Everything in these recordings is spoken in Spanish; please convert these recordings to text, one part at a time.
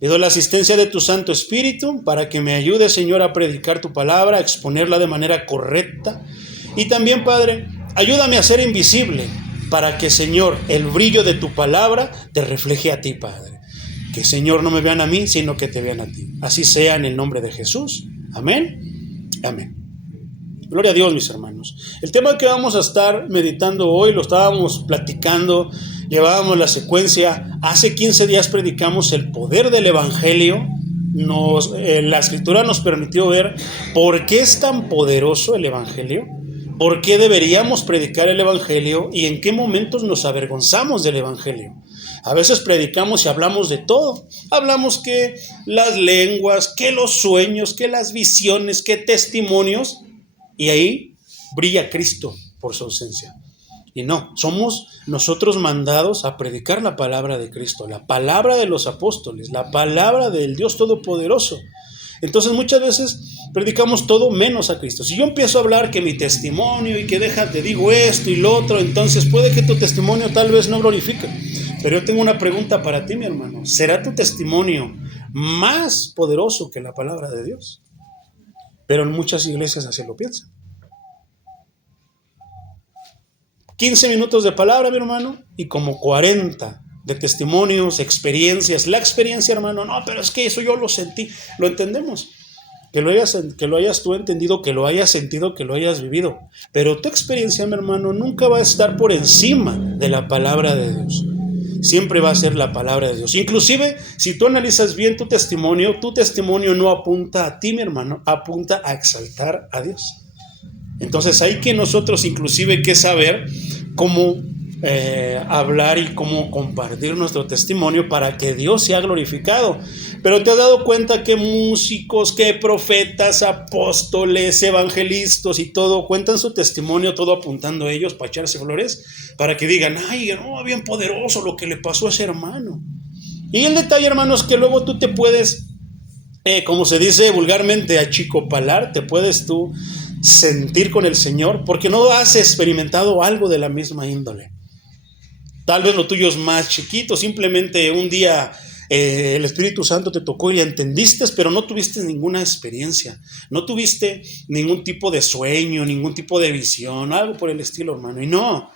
Pido la asistencia de tu Santo Espíritu para que me ayude, Señor, a predicar tu palabra, a exponerla de manera correcta. Y también, Padre, ayúdame a ser invisible para que, Señor, el brillo de tu palabra te refleje a ti, Padre. Que, Señor, no me vean a mí, sino que te vean a ti. Así sea en el nombre de Jesús. Amén. Amén. Gloria a Dios, mis hermanos. El tema que vamos a estar meditando hoy, lo estábamos platicando, llevábamos la secuencia. Hace 15 días predicamos el poder del Evangelio. La Escritura nos permitió ver por qué es tan poderoso el Evangelio, por qué deberíamos predicar el Evangelio y en qué momentos nos avergonzamos del Evangelio. A veces predicamos y hablamos de todo. Hablamos que las lenguas, que los sueños, que las visiones, que testimonios. Y ahí brilla Cristo por su ausencia. Y no, somos nosotros mandados a predicar la palabra de Cristo, la palabra de los apóstoles, la palabra del Dios Todopoderoso. Entonces muchas veces predicamos todo menos a Cristo. Si yo empiezo a hablar que mi testimonio y que te digo esto y lo otro, entonces puede que tu testimonio tal vez no glorifique. Pero yo tengo una pregunta para ti, mi hermano. ¿Será tu testimonio más poderoso que la palabra de Dios? Pero en muchas iglesias así lo piensan. 15 minutos de palabra, mi hermano, y como 40 de testimonios, experiencias. La experiencia, hermano, no, pero es que eso yo lo sentí. Lo entendemos. Que lo hayas tú entendido, que lo hayas sentido, que lo hayas vivido. Pero tu experiencia, mi hermano, nunca va a estar por encima de la palabra de Dios. Siempre va a ser la palabra de Dios. Inclusive, si tú analizas bien tu testimonio no apunta a ti, mi hermano, apunta a exaltar a Dios. Entonces hay que nosotros inclusive que saber cómo hablar y cómo compartir nuestro testimonio para que Dios sea glorificado. Pero te has dado cuenta que músicos, que profetas, apóstoles, evangelistas y todo cuentan su testimonio, todo apuntando a ellos para echarse flores, para que digan, ay, no, bien poderoso lo que le pasó a ese hermano. Y el detalle, hermano, es que luego tú te puedes, como se dice vulgarmente, achicopalar, te puedes tú sentir con el Señor porque no has experimentado algo de la misma índole. Tal vez lo tuyo es más chiquito, simplemente un día el Espíritu Santo te tocó y entendiste, pero no tuviste ninguna experiencia, no tuviste ningún tipo de sueño, ningún tipo de visión, algo por el estilo, hermano. Y no,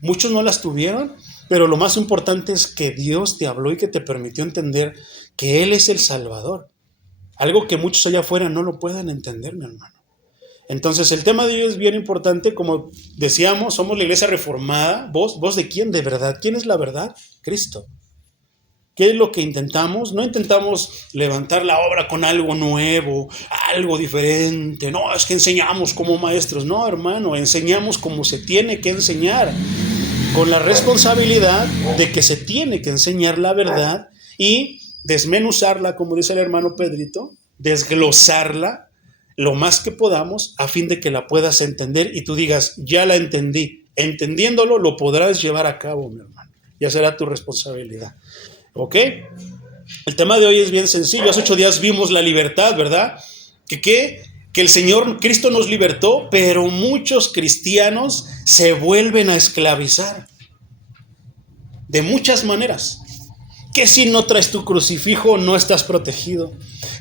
muchos no las tuvieron, pero lo más importante es que Dios te habló y que te permitió entender que Él es el Salvador. Algo que muchos allá afuera no lo puedan entender, mi hermano. Entonces el tema de hoy es bien importante. Como decíamos, somos la iglesia reformada. ¿Vos de quién? De verdad. ¿Quién es la verdad? Cristo. ¿Qué es lo que intentamos? No intentamos levantar la obra con algo nuevo, algo diferente. No, es que enseñamos como maestros. No, hermano, enseñamos como se tiene que enseñar, con la responsabilidad de que se tiene que enseñar la verdad y desmenuzarla, como dice el hermano Pedrito, desglosarla lo más que podamos a fin de que la puedas entender y tú digas, ya la entendí. Entendiéndolo lo podrás llevar a cabo, mi hermano. Ya será tu responsabilidad. ¿Ok? El tema de hoy es bien sencillo. Hace 8 días vimos la libertad, ¿verdad? Que el Señor Cristo nos libertó, pero muchos cristianos se vuelven a esclavizar de muchas maneras. Que si no traes tu crucifijo no estás protegido.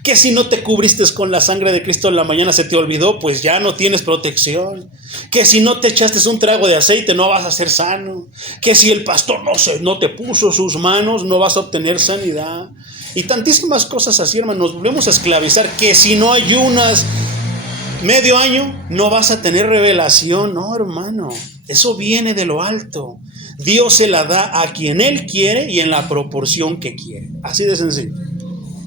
Que si no te cubriste con la sangre de Cristo en la mañana se te olvidó, pues ya no tienes protección. Que si no te echaste un trago de aceite no vas a ser sano. Que si el pastor no te puso sus manos no vas a obtener sanidad. Y tantísimas cosas así, hermano, nos volvemos a esclavizar. Que si no ayunas medio año no vas a tener revelación. No, hermano, eso viene de lo alto. Dios se la da a quien Él quiere y en la proporción que quiere. Así de sencillo.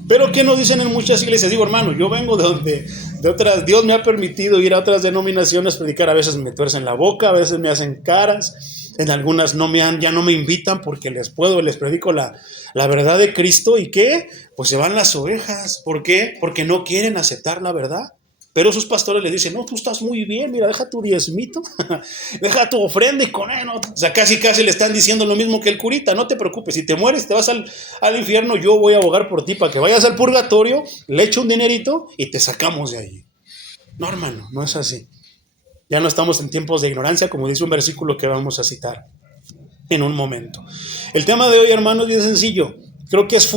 Pero ¿qué nos dicen en muchas iglesias? Digo, hermano, yo vengo de otras, Dios me ha permitido ir a otras denominaciones, predicar. A veces me tuercen la boca, a veces me hacen caras, en algunas ya no me invitan porque les predico la verdad de Cristo. ¿Y qué? Pues se van las ovejas. ¿Por qué? Porque no quieren aceptar la verdad. Pero sus pastores les dicen, no, tú estás muy bien, mira, deja tu diezmito, deja tu ofrenda y con él, ¿no? O sea, casi le están diciendo lo mismo que el curita. No te preocupes, si te mueres, te vas al infierno, yo voy a abogar por ti para que vayas al purgatorio, le echo un dinerito y te sacamos de ahí. No, hermano, no es así. Ya no estamos en tiempos de ignorancia, como dice un versículo que vamos a citar en un momento. El tema de hoy, hermano, es bien sencillo. Creo que es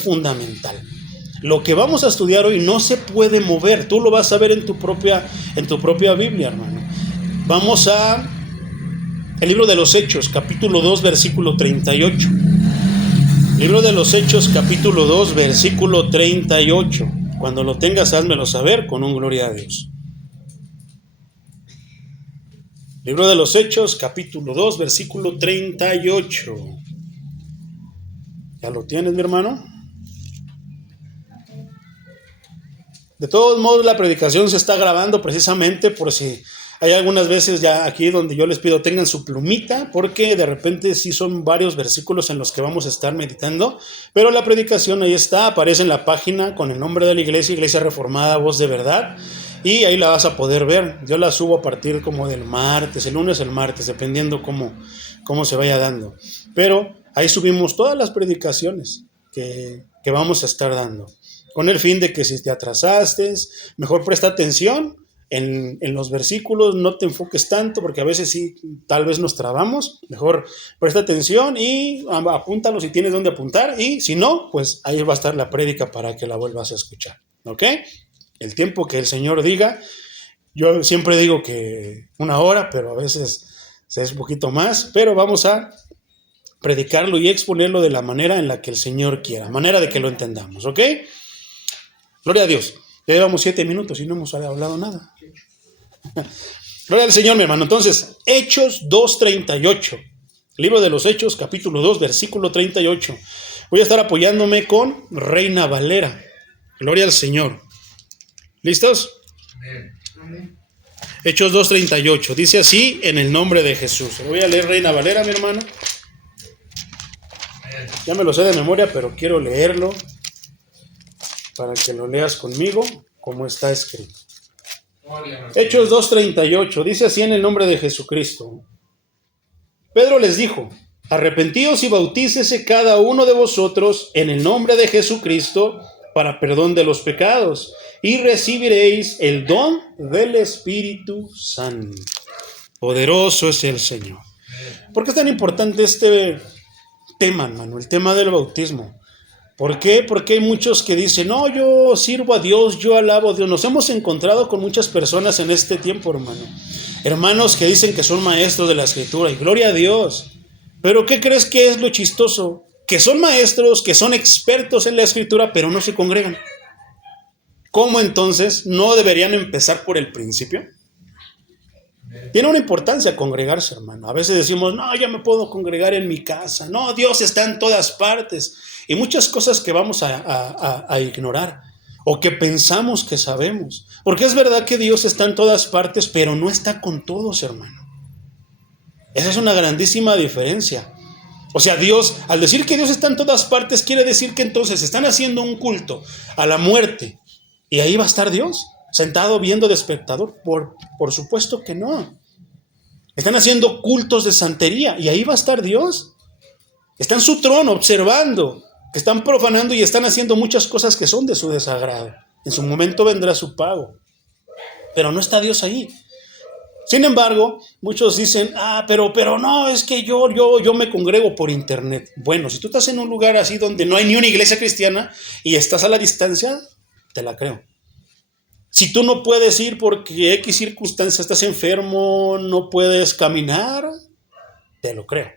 fundamental. Lo que vamos a estudiar hoy no se puede mover. Tú lo vas a ver en tu propia Biblia, hermano. Vamos a el libro de los Hechos, capítulo 2, versículo 38. Libro de los Hechos, capítulo 2, versículo 38. Cuando lo tengas, házmelo saber con un gloria a Dios. Libro de los Hechos, capítulo 2, versículo 38. ¿Ya lo tienes, mi hermano? De todos modos, la predicación se está grabando precisamente por si hay algunas veces ya aquí donde yo les pido tengan su plumita, porque de repente sí son varios versículos en los que vamos a estar meditando, pero la predicación ahí está, aparece en la página con el nombre de la Iglesia Reformada Voz de Verdad, y ahí la vas a poder ver. Yo la subo a partir como del martes, el lunes, el martes, dependiendo cómo se vaya dando. Pero ahí subimos todas las predicaciones que vamos a estar dando, con el fin de que si te atrasaste, mejor presta atención en los versículos, no te enfoques tanto, porque a veces sí, tal vez nos trabamos. Mejor presta atención y apúntalo si tienes dónde apuntar, y si no, pues ahí va a estar la prédica para que la vuelvas a escuchar, ¿ok? El tiempo que el Señor diga. Yo siempre digo que 1 hora, pero a veces es un poquito más, pero vamos a predicarlo y exponerlo de la manera en la que el Señor quiera, manera de que lo entendamos, ¿ok? Gloria a Dios. Ya llevamos 7 minutos y no hemos hablado nada. Gloria al Señor, mi hermano. Entonces, Hechos 2:38. Libro de los Hechos, capítulo 2, versículo 38. Voy a estar apoyándome con Reina Valera. Gloria al Señor. ¿Listos? Amén. Hechos 2:38. Dice así, en el nombre de Jesús. Lo voy a leer Reina Valera, mi hermano. Ya me lo sé de memoria, pero quiero leerlo para que lo leas conmigo, como está escrito. Hechos 2:38, dice así en el nombre de Jesucristo. Pedro les dijo: arrepentíos y bautícese cada uno de vosotros en el nombre de Jesucristo para perdón de los pecados, y recibiréis el don del Espíritu Santo. Poderoso es el Señor. ¿Por qué es tan importante este tema, hermano? El tema del bautismo. ¿Por qué? Porque hay muchos que dicen, no, yo sirvo a Dios, yo alabo a Dios. Nos hemos encontrado con muchas personas en este tiempo, hermano. Hermanos que dicen que son maestros de la Escritura, y gloria a Dios. Pero ¿qué crees que es lo chistoso? Que son maestros, que son expertos en la Escritura, pero no se congregan. ¿Cómo entonces no deberían empezar por el principio? Tiene una importancia congregarse, hermano. A veces decimos, no, ya me puedo congregar en mi casa. No, Dios está en todas partes. Y muchas cosas que vamos a ignorar o que pensamos que sabemos. Porque es verdad que Dios está en todas partes, pero no está con todos, hermano. Esa es una grandísima diferencia. O sea, Dios, al decir que Dios está en todas partes, quiere decir que entonces están haciendo un culto a la muerte. Y ahí va a estar Dios, sentado viendo de espectador. Por supuesto que no. Están haciendo cultos de santería y ahí va a estar Dios. Está en su trono observando que están profanando y están haciendo muchas cosas que son de su desagrado. En su momento vendrá su pago. Pero no está Dios ahí. Sin embargo, muchos dicen, pero no, es que yo me congrego por internet. Bueno, si tú estás en un lugar así donde no hay ni una iglesia cristiana y estás a la distancia, te la creo. Si tú no puedes ir porque X circunstancias, estás enfermo, no puedes caminar, te lo creo.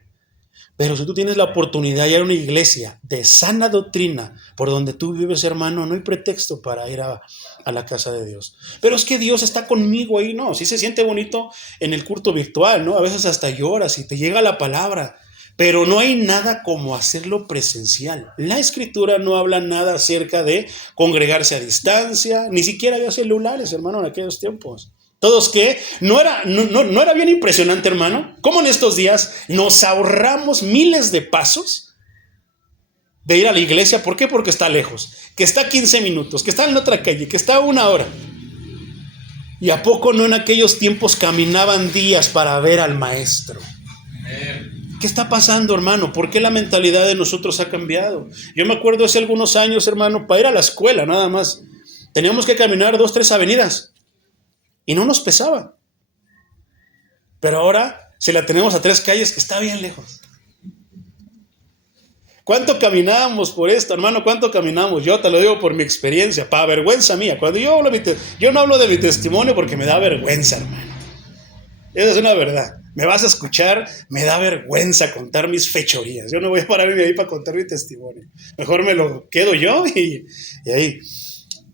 Pero si tú tienes la oportunidad de ir a una iglesia de sana doctrina por donde tú vives, hermano, no hay pretexto para ir a la casa de Dios. Pero es que Dios está conmigo ahí, no, sí se siente bonito en el culto virtual, ¿no? A veces hasta lloras y te llega la palabra, pero no hay nada como hacerlo presencial. La Escritura no habla nada acerca de congregarse a distancia, ni siquiera había celulares, hermano, en aquellos tiempos. Todos que no era bien impresionante, hermano, cómo en estos días nos ahorramos miles de pasos de ir a la iglesia. ¿Por qué? Porque está lejos, que está a 15 minutos, que está en otra calle, que está a 1 hora. ¿Y a poco no en aquellos tiempos caminaban días para ver al maestro? ¿Qué está pasando, hermano? ¿Por qué la mentalidad de nosotros ha cambiado? Yo me acuerdo hace algunos años, hermano, para ir a la escuela nada más, teníamos que caminar 2, 3 avenidas. Y no nos pesaba. Pero ahora, si la tenemos a 3 calles, que está bien lejos. ¿Cuánto caminábamos por esto, hermano? ¿Cuánto caminamos? Yo te lo digo por mi experiencia, para vergüenza mía. Cuando yo no hablo de mi testimonio porque me da vergüenza, hermano. Esa es una verdad. Me vas a escuchar, me da vergüenza contar mis fechorías. Yo no voy a pararme ahí para contar mi testimonio. Mejor me lo quedo yo y ahí.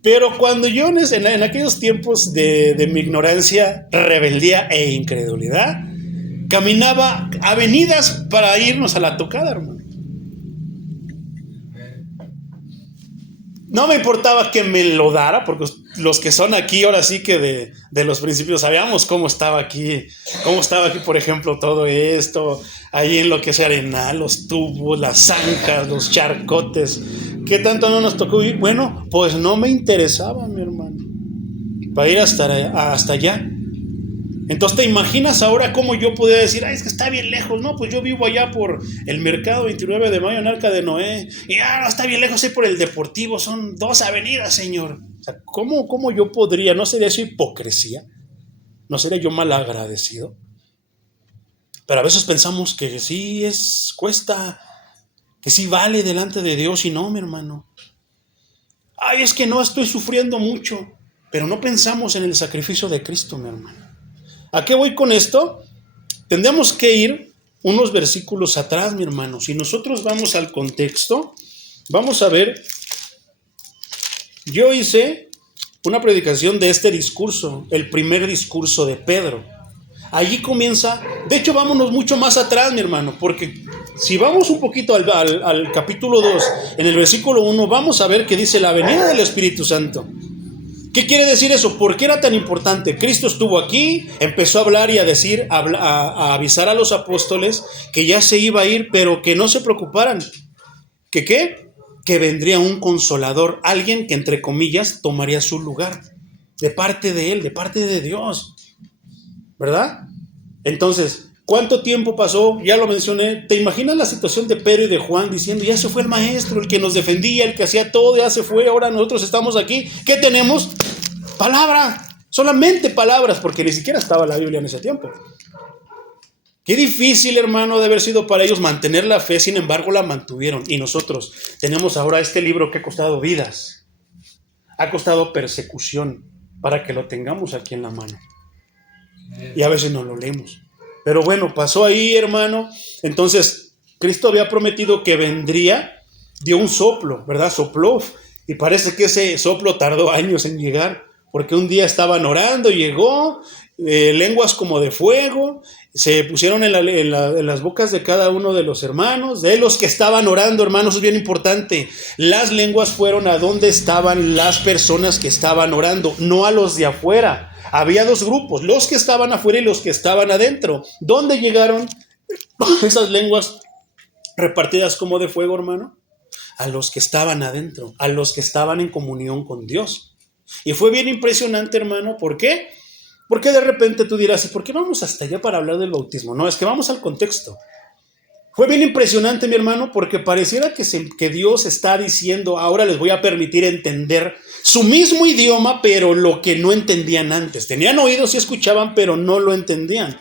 Pero cuando yo en aquellos tiempos de mi ignorancia, rebeldía e incredulidad, caminaba avenidas para irnos a la tocada, hermano. No me importaba que me lo dara, porque los que son aquí, ahora sí que de los principios, sabíamos cómo estaba aquí, por ejemplo, todo esto, ahí en lo que es Arenal, los tubos, las zancas, los charcotes, ¿qué tanto no nos tocó vivir? Bueno, pues no me interesaba, mi hermano, para ir hasta allá. Entonces, ¿te imaginas ahora cómo yo podía decir, es que está bien lejos? No, pues yo vivo allá por el mercado 29 de mayo en Arca de Noé. Y no, está bien lejos, por el Deportivo, son 2 avenidas, señor. O sea, ¿cómo yo podría? ¿No sería eso hipocresía? ¿No sería yo mal agradecido? Pero a veces pensamos que sí cuesta, que sí vale delante de Dios, y no, mi hermano. Es que no estoy sufriendo mucho, pero no pensamos en el sacrificio de Cristo, mi hermano. ¿A qué voy con esto? Tendríamos que ir unos versículos atrás, mi hermano. Si nosotros vamos al contexto, vamos a ver, yo hice una predicación de este discurso, el primer discurso de Pedro. Allí comienza, de hecho vámonos mucho más atrás, mi hermano, porque si vamos un poquito al capítulo 2, en el versículo 1, vamos a ver que dice la venida del Espíritu Santo. ¿Qué quiere decir eso? ¿Por qué era tan importante? Cristo estuvo aquí, empezó a hablar y a decir, a avisar a los apóstoles que ya se iba a ir, pero que no se preocuparan. ¿Que qué? Que vendría un consolador, alguien que entre comillas tomaría su lugar, de parte de él, de parte de Dios, ¿verdad? Entonces, ¿cuánto tiempo pasó? Ya lo mencioné. ¿Te imaginas la situación de Pedro y de Juan diciendo, ya se fue el maestro, el que nos defendía, el que hacía todo, ya se fue, ahora nosotros estamos aquí? ¿Qué tenemos? Palabra, solamente palabras, porque ni siquiera estaba la Biblia en ese tiempo. Qué difícil, hermano, de haber sido para ellos mantener la fe, sin embargo la mantuvieron. Y nosotros tenemos ahora este libro que ha costado vidas, ha costado persecución, para que lo tengamos aquí en la mano. Y a veces no lo leemos. Pero bueno, pasó ahí, hermano. Entonces, Cristo había prometido que vendría, dio un soplo, ¿verdad? Sopló. Y parece que ese soplo tardó años en llegar, porque un día estaban orando, llegó, lenguas como de fuego, se pusieron en las bocas de cada uno de los hermanos, de los que estaban orando, hermanos, es bien importante. Las lenguas fueron a donde estaban las personas que estaban orando, no a los de afuera. Había 2 grupos, los que estaban afuera y los que estaban adentro. ¿Dónde llegaron esas lenguas repartidas como de fuego, hermano? A los que estaban adentro, a los que estaban en comunión con Dios. Y fue bien impresionante, hermano. ¿Por qué? Porque de repente tú dirás, ¿y por qué vamos hasta allá para hablar del bautismo? No, es que vamos al contexto. Fue bien impresionante, mi hermano, porque pareciera que Dios está diciendo, ahora les voy a permitir entender su mismo idioma, pero lo que no entendían antes. Tenían oídos y escuchaban, pero no lo entendían.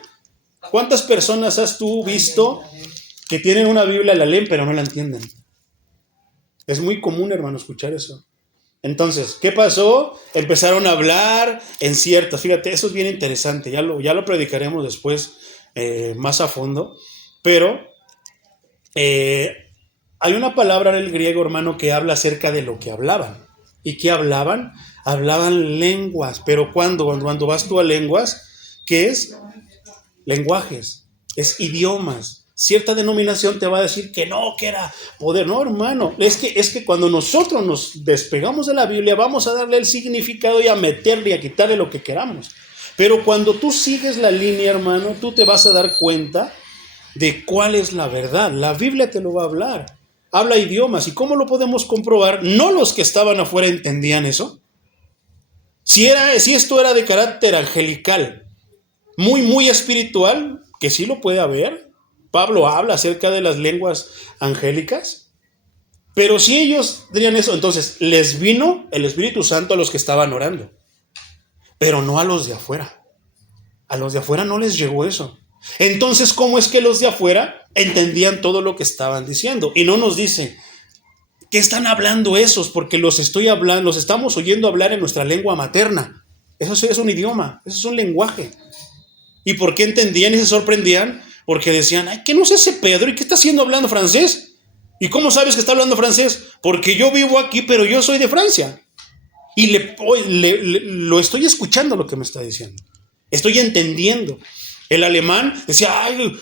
¿Cuántas personas has tú visto que tienen una Biblia, la leen, pero no la entienden? Es muy común, hermano, escuchar eso. Entonces, ¿qué pasó? Empezaron a hablar en ciertas, fíjate, eso es bien interesante, ya lo predicaremos después más a fondo, pero hay una palabra en el griego, hermano, que habla acerca de lo que hablaban. ¿Y qué hablaban? Hablaban lenguas, pero cuando vas tú a lenguas, ¿qué es? Lenguajes, es idiomas. Cierta denominación te va a decir que no, que era poder. No, hermano, es que cuando nosotros nos despegamos de la Biblia, vamos a darle el significado y a meterle y a quitarle lo que queramos. Pero cuando tú sigues la línea, hermano, tú te vas a dar cuenta de cuál es la verdad. La Biblia te lo va a hablar. Habla idiomas. ¿Y cómo lo podemos comprobar? ¿No los que estaban afuera entendían eso? Si esto era de carácter angelical, muy, muy espiritual, que sí lo puede haber. Pablo habla acerca de las lenguas angélicas. Pero si ellos dirían eso, entonces les vino el Espíritu Santo a los que estaban orando. Pero no a los de afuera. A los de afuera no les llegó eso. Entonces, ¿cómo es que los de afuera entendían todo lo que estaban diciendo? Y no nos dice, ¿qué están hablando esos? Porque los estamos oyendo hablar en nuestra lengua materna. Eso sí es un idioma, eso es un lenguaje. ¿Y por qué entendían y se sorprendían? Porque decían, ay, ¿qué no es ese Pedro? ¿Y qué está haciendo hablando francés? ¿Y cómo sabes que está hablando francés? Porque yo vivo aquí, pero yo soy de Francia. Y lo estoy escuchando lo que me está diciendo. Estoy entendiendo. El alemán decía, ay,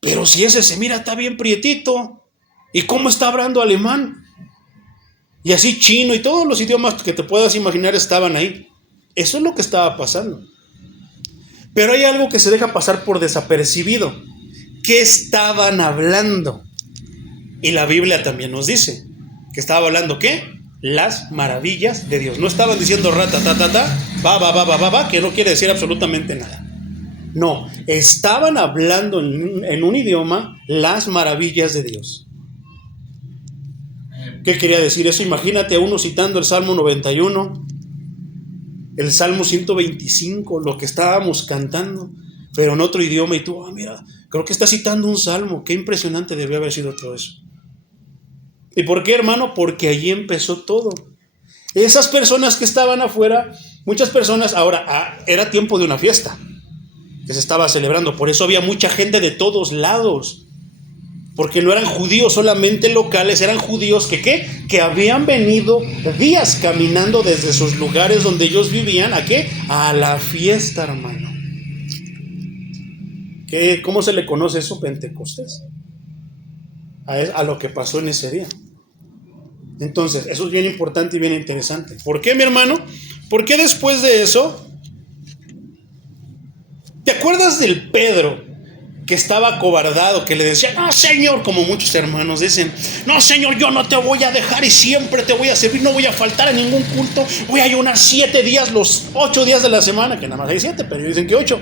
pero si ese se mira, está bien prietito. ¿Y cómo está hablando alemán? Y así chino y todos los idiomas que te puedas imaginar estaban ahí. Eso es lo que estaba pasando. Pero hay algo que se deja pasar por desapercibido. ¿Qué estaban hablando? Y la Biblia también nos dice que estaba hablando, ¿qué? Las maravillas de Dios. No estaban diciendo va, que no quiere decir absolutamente nada. No, estaban hablando en un idioma las maravillas de Dios. ¿Qué quería decir eso? Imagínate a uno citando el Salmo 91, el Salmo 125, lo que estábamos cantando, pero en otro idioma, y tú, mira, creo que está citando un salmo. Qué impresionante debió haber sido todo eso. ¿Y por qué, hermano? Porque allí empezó todo. Esas personas que estaban afuera, muchas personas, ahora era tiempo de una fiesta que se estaba celebrando, por eso había mucha gente de todos lados, porque no eran judíos solamente locales, eran judíos que habían venido días caminando desde sus lugares donde ellos vivían, ¿a qué? A la fiesta, hermano. ¿Cómo se le conoce eso? Pentecostés. A lo que pasó en ese día. Entonces, eso es bien importante y bien interesante. ¿Por qué, mi hermano? Porque después de eso, ¿te acuerdas del Pedro que estaba acobardado, que le decía, no, Señor, como muchos hermanos dicen, no, Señor, yo no te voy a dejar y siempre te voy a servir, no voy a faltar a ningún culto, voy a ayunar 7 días, los 8 días de la semana, que nada más hay 7, pero dicen que 8,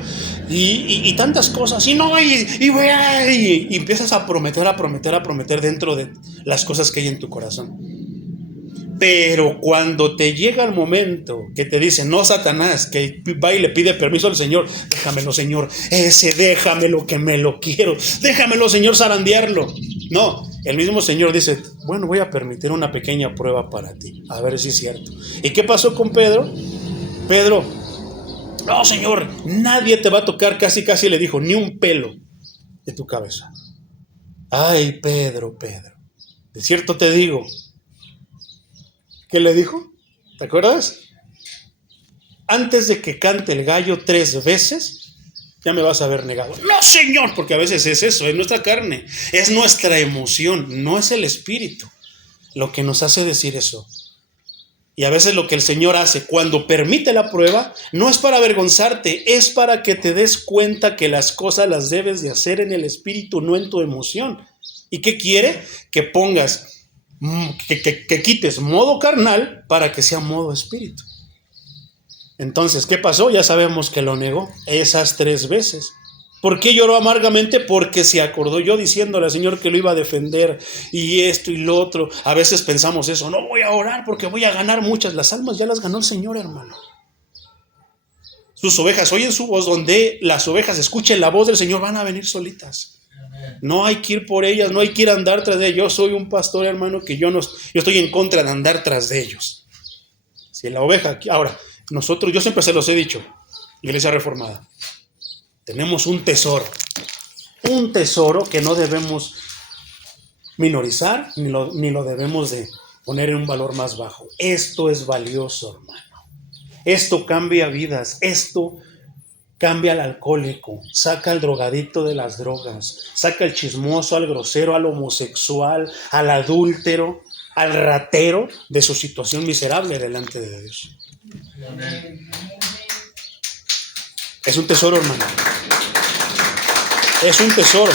y tantas cosas, y no, y empiezas a prometer dentro de las cosas que hay en tu corazón. Pero cuando te llega el momento que te dice, no, Satanás, que va y le pide permiso al Señor, déjamelo, Señor, déjamelo que me lo quiero, déjamelo, Señor, zarandearlo. No, el mismo Señor dice, bueno, voy a permitir una pequeña prueba para ti, a ver si es cierto. ¿Y qué pasó con Pedro? Pedro, no, Señor, nadie te va a tocar, casi le dijo, ni un pelo de tu cabeza. Ay, Pedro, de cierto te digo. ¿Qué le dijo? ¿Te acuerdas? Antes de que cante el gallo 3 veces, ya me vas a haber negado. No, Señor, porque a veces es eso, es nuestra carne, es nuestra emoción, no es el espíritu lo que nos hace decir eso. Y a veces lo que el Señor hace cuando permite la prueba, no es para avergonzarte, es para que te des cuenta que las cosas las debes de hacer en el espíritu, no en tu emoción. ¿Y qué quiere? Que pongas... Que quites modo carnal para que sea modo espíritu. Entonces, ¿qué pasó? Ya sabemos que lo negó esas 3 veces. ¿Por qué lloró amargamente? Porque se acordó yo diciéndole al Señor que lo iba a defender y esto y lo otro. A veces pensamos eso, no voy a orar porque voy a ganar muchas. Las almas ya las ganó el Señor, hermano. Sus ovejas oyen su voz, donde las ovejas escuchen la voz del Señor, van a venir solitas. No hay que ir por ellas, no hay que ir a andar tras de ellos. Yo soy un pastor, hermano, que yo estoy en contra de andar tras de ellos. Si la oveja, ahora, nosotros, yo siempre se los he dicho, Iglesia Reformada, tenemos un tesoro que no debemos minorizar, ni lo debemos de poner en un valor más bajo. Esto es valioso, hermano. Esto cambia vidas, esto cambia al alcohólico, saca al drogadicto de las drogas, saca al chismoso, al grosero, al homosexual, al adúltero, al ratero de su situación miserable delante de Dios. Amén. Es un tesoro, hermano. Es un tesoro.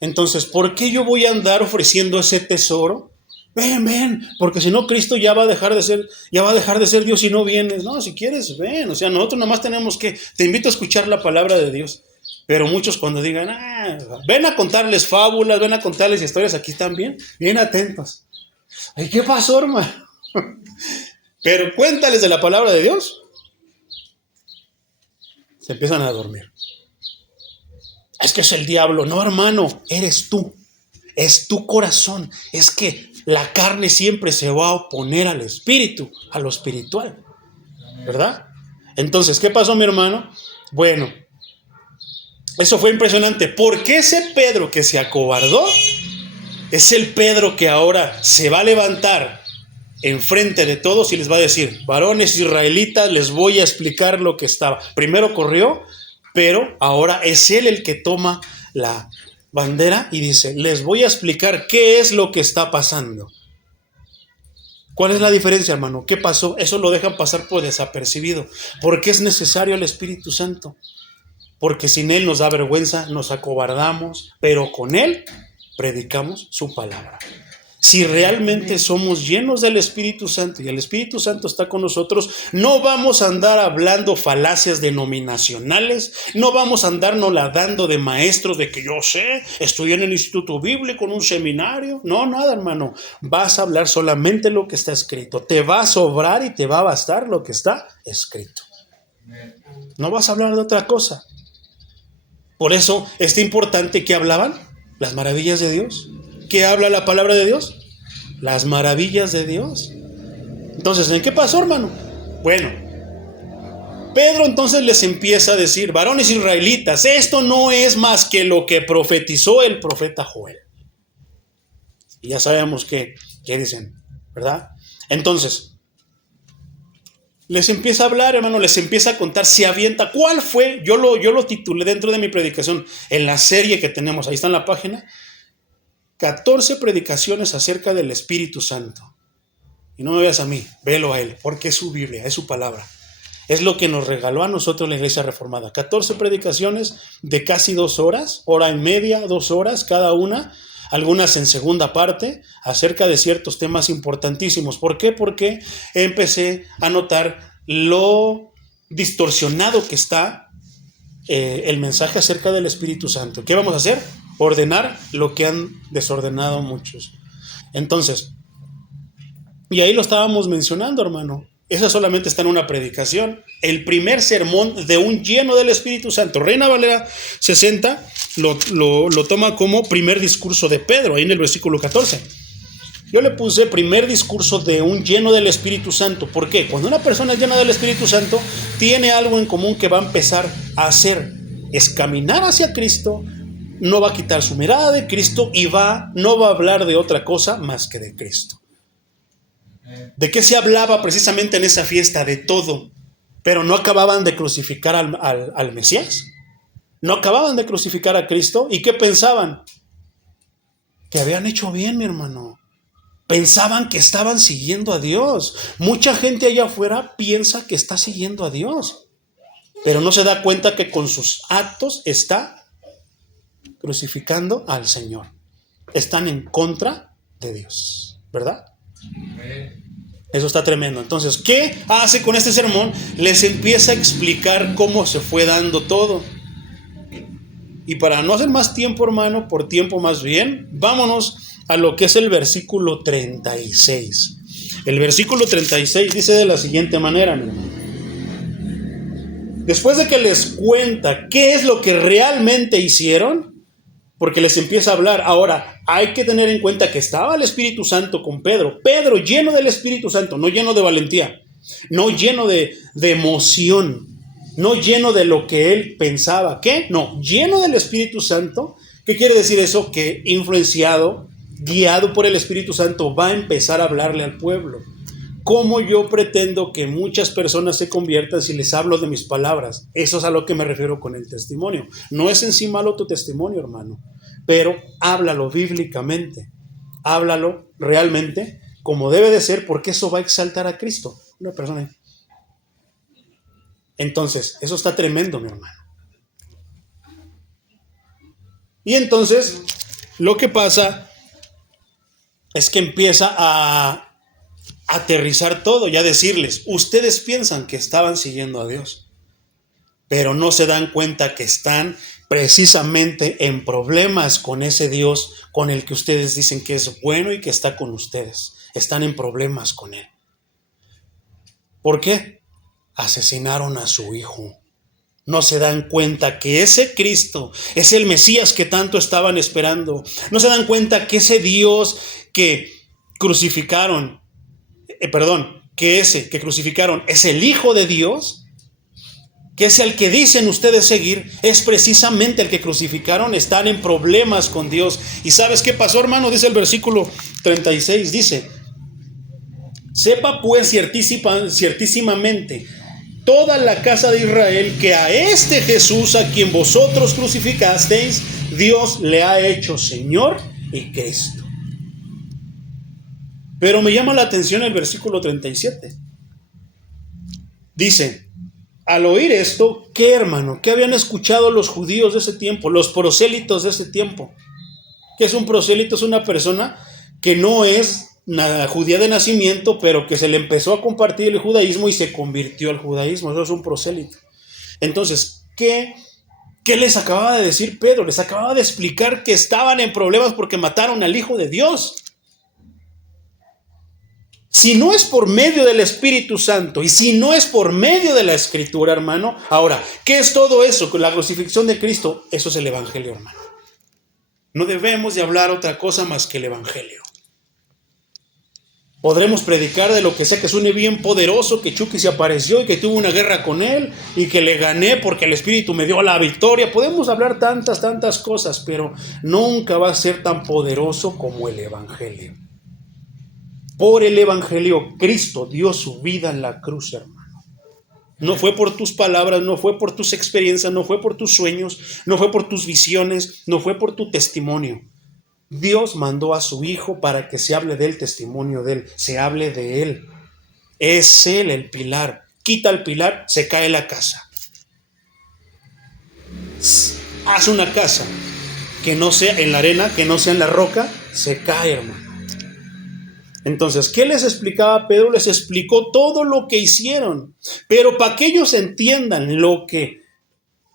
Entonces, ¿por qué yo voy a andar ofreciendo ese tesoro? Ven, porque si no Cristo ya va a dejar de ser Dios si no vienes. No, si quieres, ven. O sea, nosotros nada más tenemos que, te invito a escuchar la palabra de Dios. Pero muchos cuando digan, ven a contarles fábulas, ven a contarles historias, aquí también, bien atentos. Ay, ¿qué pasó, hermano? Pero cuéntales de la palabra de Dios. Se empiezan a dormir. Es que es el diablo. No, hermano, eres tú. Es tu corazón. Es que la carne siempre se va a oponer al espíritu, a lo espiritual. ¿Verdad? Entonces, ¿qué pasó, mi hermano? Bueno, eso fue impresionante. ¿Por qué ese Pedro que se acobardó es el Pedro que ahora se va a levantar enfrente de todos y les va a decir: varones israelitas, les voy a explicar lo que estaba? Primero corrió, pero ahora es él el que toma la bandera y dice: les voy a explicar qué es lo que está pasando. ¿Cuál es la diferencia, hermano? ¿Qué pasó? Eso lo dejan pasar por desapercibido. ¿Por qué es necesario el Espíritu Santo? Porque sin Él nos da vergüenza, nos acobardamos, pero con Él predicamos su palabra. Si realmente somos llenos del Espíritu Santo y el Espíritu Santo está con nosotros, no vamos a andar hablando falacias denominacionales, no vamos a andarnos dando de maestros de que yo sé, estudié en el Instituto Bíblico, en un seminario. No, nada, hermano. Vas a hablar solamente lo que está escrito. Te va a sobrar y te va a bastar lo que está escrito. No vas a hablar de otra cosa. Por eso es importante que hablaban las maravillas de Dios. ¿Qué habla la palabra de Dios? Las maravillas de Dios. Entonces, ¿en qué pasó, hermano? Bueno, Pedro entonces les empieza a decir: varones israelitas, esto no es más que lo que profetizó el profeta Joel. Y ya sabemos qué dicen, ¿verdad? Entonces, les empieza a hablar, hermano, les empieza a contar, se avienta. ¿Cuál fue? Yo lo titulé dentro de mi predicación, en la serie que tenemos, ahí está en la página, 14 predicaciones acerca del Espíritu Santo. Y no me veas a mí, velo a él, porque es su Biblia, es su palabra. Es lo que nos regaló a nosotros la Iglesia Reformada. 14 predicaciones de casi 2 horas, hora y media, 2 horas cada una, algunas en segunda parte, acerca de ciertos temas importantísimos. ¿Por qué? Porque empecé a notar lo distorsionado que está el mensaje acerca del Espíritu Santo. ¿Qué vamos a hacer? Ordenar lo que han desordenado muchos. Entonces, y ahí lo estábamos mencionando, hermano. Eso solamente está en una predicación. El primer sermón de un lleno del Espíritu Santo. Reina Valera 60 lo toma como primer discurso de Pedro, ahí en el versículo 14. Yo le puse primer discurso de un lleno del Espíritu Santo. ¿Por qué? Cuando una persona es llena del Espíritu Santo, tiene algo en común que va a empezar a hacer. Es caminar hacia Cristo, no va a quitar su mirada de Cristo y no va a hablar de otra cosa más que de Cristo. ¿De qué se hablaba precisamente en esa fiesta? De todo. Pero no acababan de crucificar al Mesías. No acababan de crucificar a Cristo. ¿Y qué pensaban? Que habían hecho bien, mi hermano. Pensaban que estaban siguiendo a Dios. Mucha gente allá afuera piensa que está siguiendo a Dios, pero no se da cuenta que con sus actos está crucificando al Señor. Están en contra de Dios, ¿verdad? Eso está tremendo. Entonces, ¿qué hace con este sermón? Les empieza a explicar cómo se fue dando todo. Y para no hacer más tiempo, hermano, por tiempo más bien, vámonos a lo que es el versículo 36. El versículo 36 dice de la siguiente manera, mi hermano. Después de que les cuenta qué es lo que realmente hicieron, porque les empieza a hablar. Ahora, hay que tener en cuenta que estaba el Espíritu Santo con Pedro. Pedro lleno del Espíritu Santo, no lleno de valentía, no lleno de emoción, no lleno de lo que él pensaba. ¿Qué? No, lleno del Espíritu Santo. ¿Qué quiere decir eso? Que influenciado, guiado por el Espíritu Santo, va a empezar a hablarle al pueblo. ¿Cómo yo pretendo que muchas personas se conviertan si les hablo de mis palabras? Eso es a lo que me refiero con el testimonio. No es en sí malo tu testimonio, hermano, pero háblalo bíblicamente, háblalo realmente como debe de ser, porque eso va a exaltar a Cristo. Una persona. Entonces, eso está tremendo, mi hermano. Y entonces, lo que pasa es que empieza a aterrizar todo y a decirles: ustedes piensan que estaban siguiendo a Dios, pero no se dan cuenta que están precisamente en problemas con ese Dios con el que ustedes dicen que es bueno y que está con ustedes. Están en problemas con él. ¿Por qué? Asesinaron a su hijo. No se dan cuenta que ese Cristo es el Mesías que tanto estaban esperando. No se dan cuenta que ese Dios que crucificaron, que ese que crucificaron es el Hijo de Dios, que es el que dicen ustedes seguir, es precisamente el que crucificaron. Están en problemas con Dios. ¿Y sabes qué pasó, hermano? Dice el versículo 36, dice: sepa pues ciertísimamente toda la casa de Israel que a este Jesús a quien vosotros crucificasteis, Dios le ha hecho Señor y Cristo. Pero me llama la atención el versículo 37. Dice: al oír esto, ¿qué, hermano? ¿Qué habían escuchado los judíos de ese tiempo, los prosélitos de ese tiempo? ¿Qué es un prosélito? Es una persona que no es judía de nacimiento, pero que se le empezó a compartir el judaísmo y se convirtió al judaísmo. Eso es un prosélito. Entonces, ¿qué les acababa de decir Pedro? Les acababa de explicar que estaban en problemas porque mataron al Hijo de Dios. Si no es por medio del Espíritu Santo y si no es por medio de la Escritura, hermano, ahora, ¿qué es todo eso? Con la crucifixión de Cristo, eso es el Evangelio, hermano. No debemos de hablar otra cosa más que el Evangelio. Podremos predicar de lo que sea, que suene bien poderoso, que Chucky se apareció y que tuve una guerra con él y que le gané porque el Espíritu me dio la victoria. Podemos hablar tantas cosas, pero nunca va a ser tan poderoso como el Evangelio. Por el Evangelio, Cristo dio su vida en la cruz, hermano. No fue por tus palabras, no fue por tus experiencias, no fue por tus sueños, no fue por tus visiones, no fue por tu testimonio. Dios mandó a su Hijo para que se hable del testimonio de Él, se hable de Él. Es Él el pilar. Quita el pilar, se cae la casa. Haz una casa que no sea en la arena, que no sea en la roca, se cae, hermano. Entonces, ¿qué les explicaba Pedro? Les explicó todo lo que hicieron, pero para que ellos entiendan lo que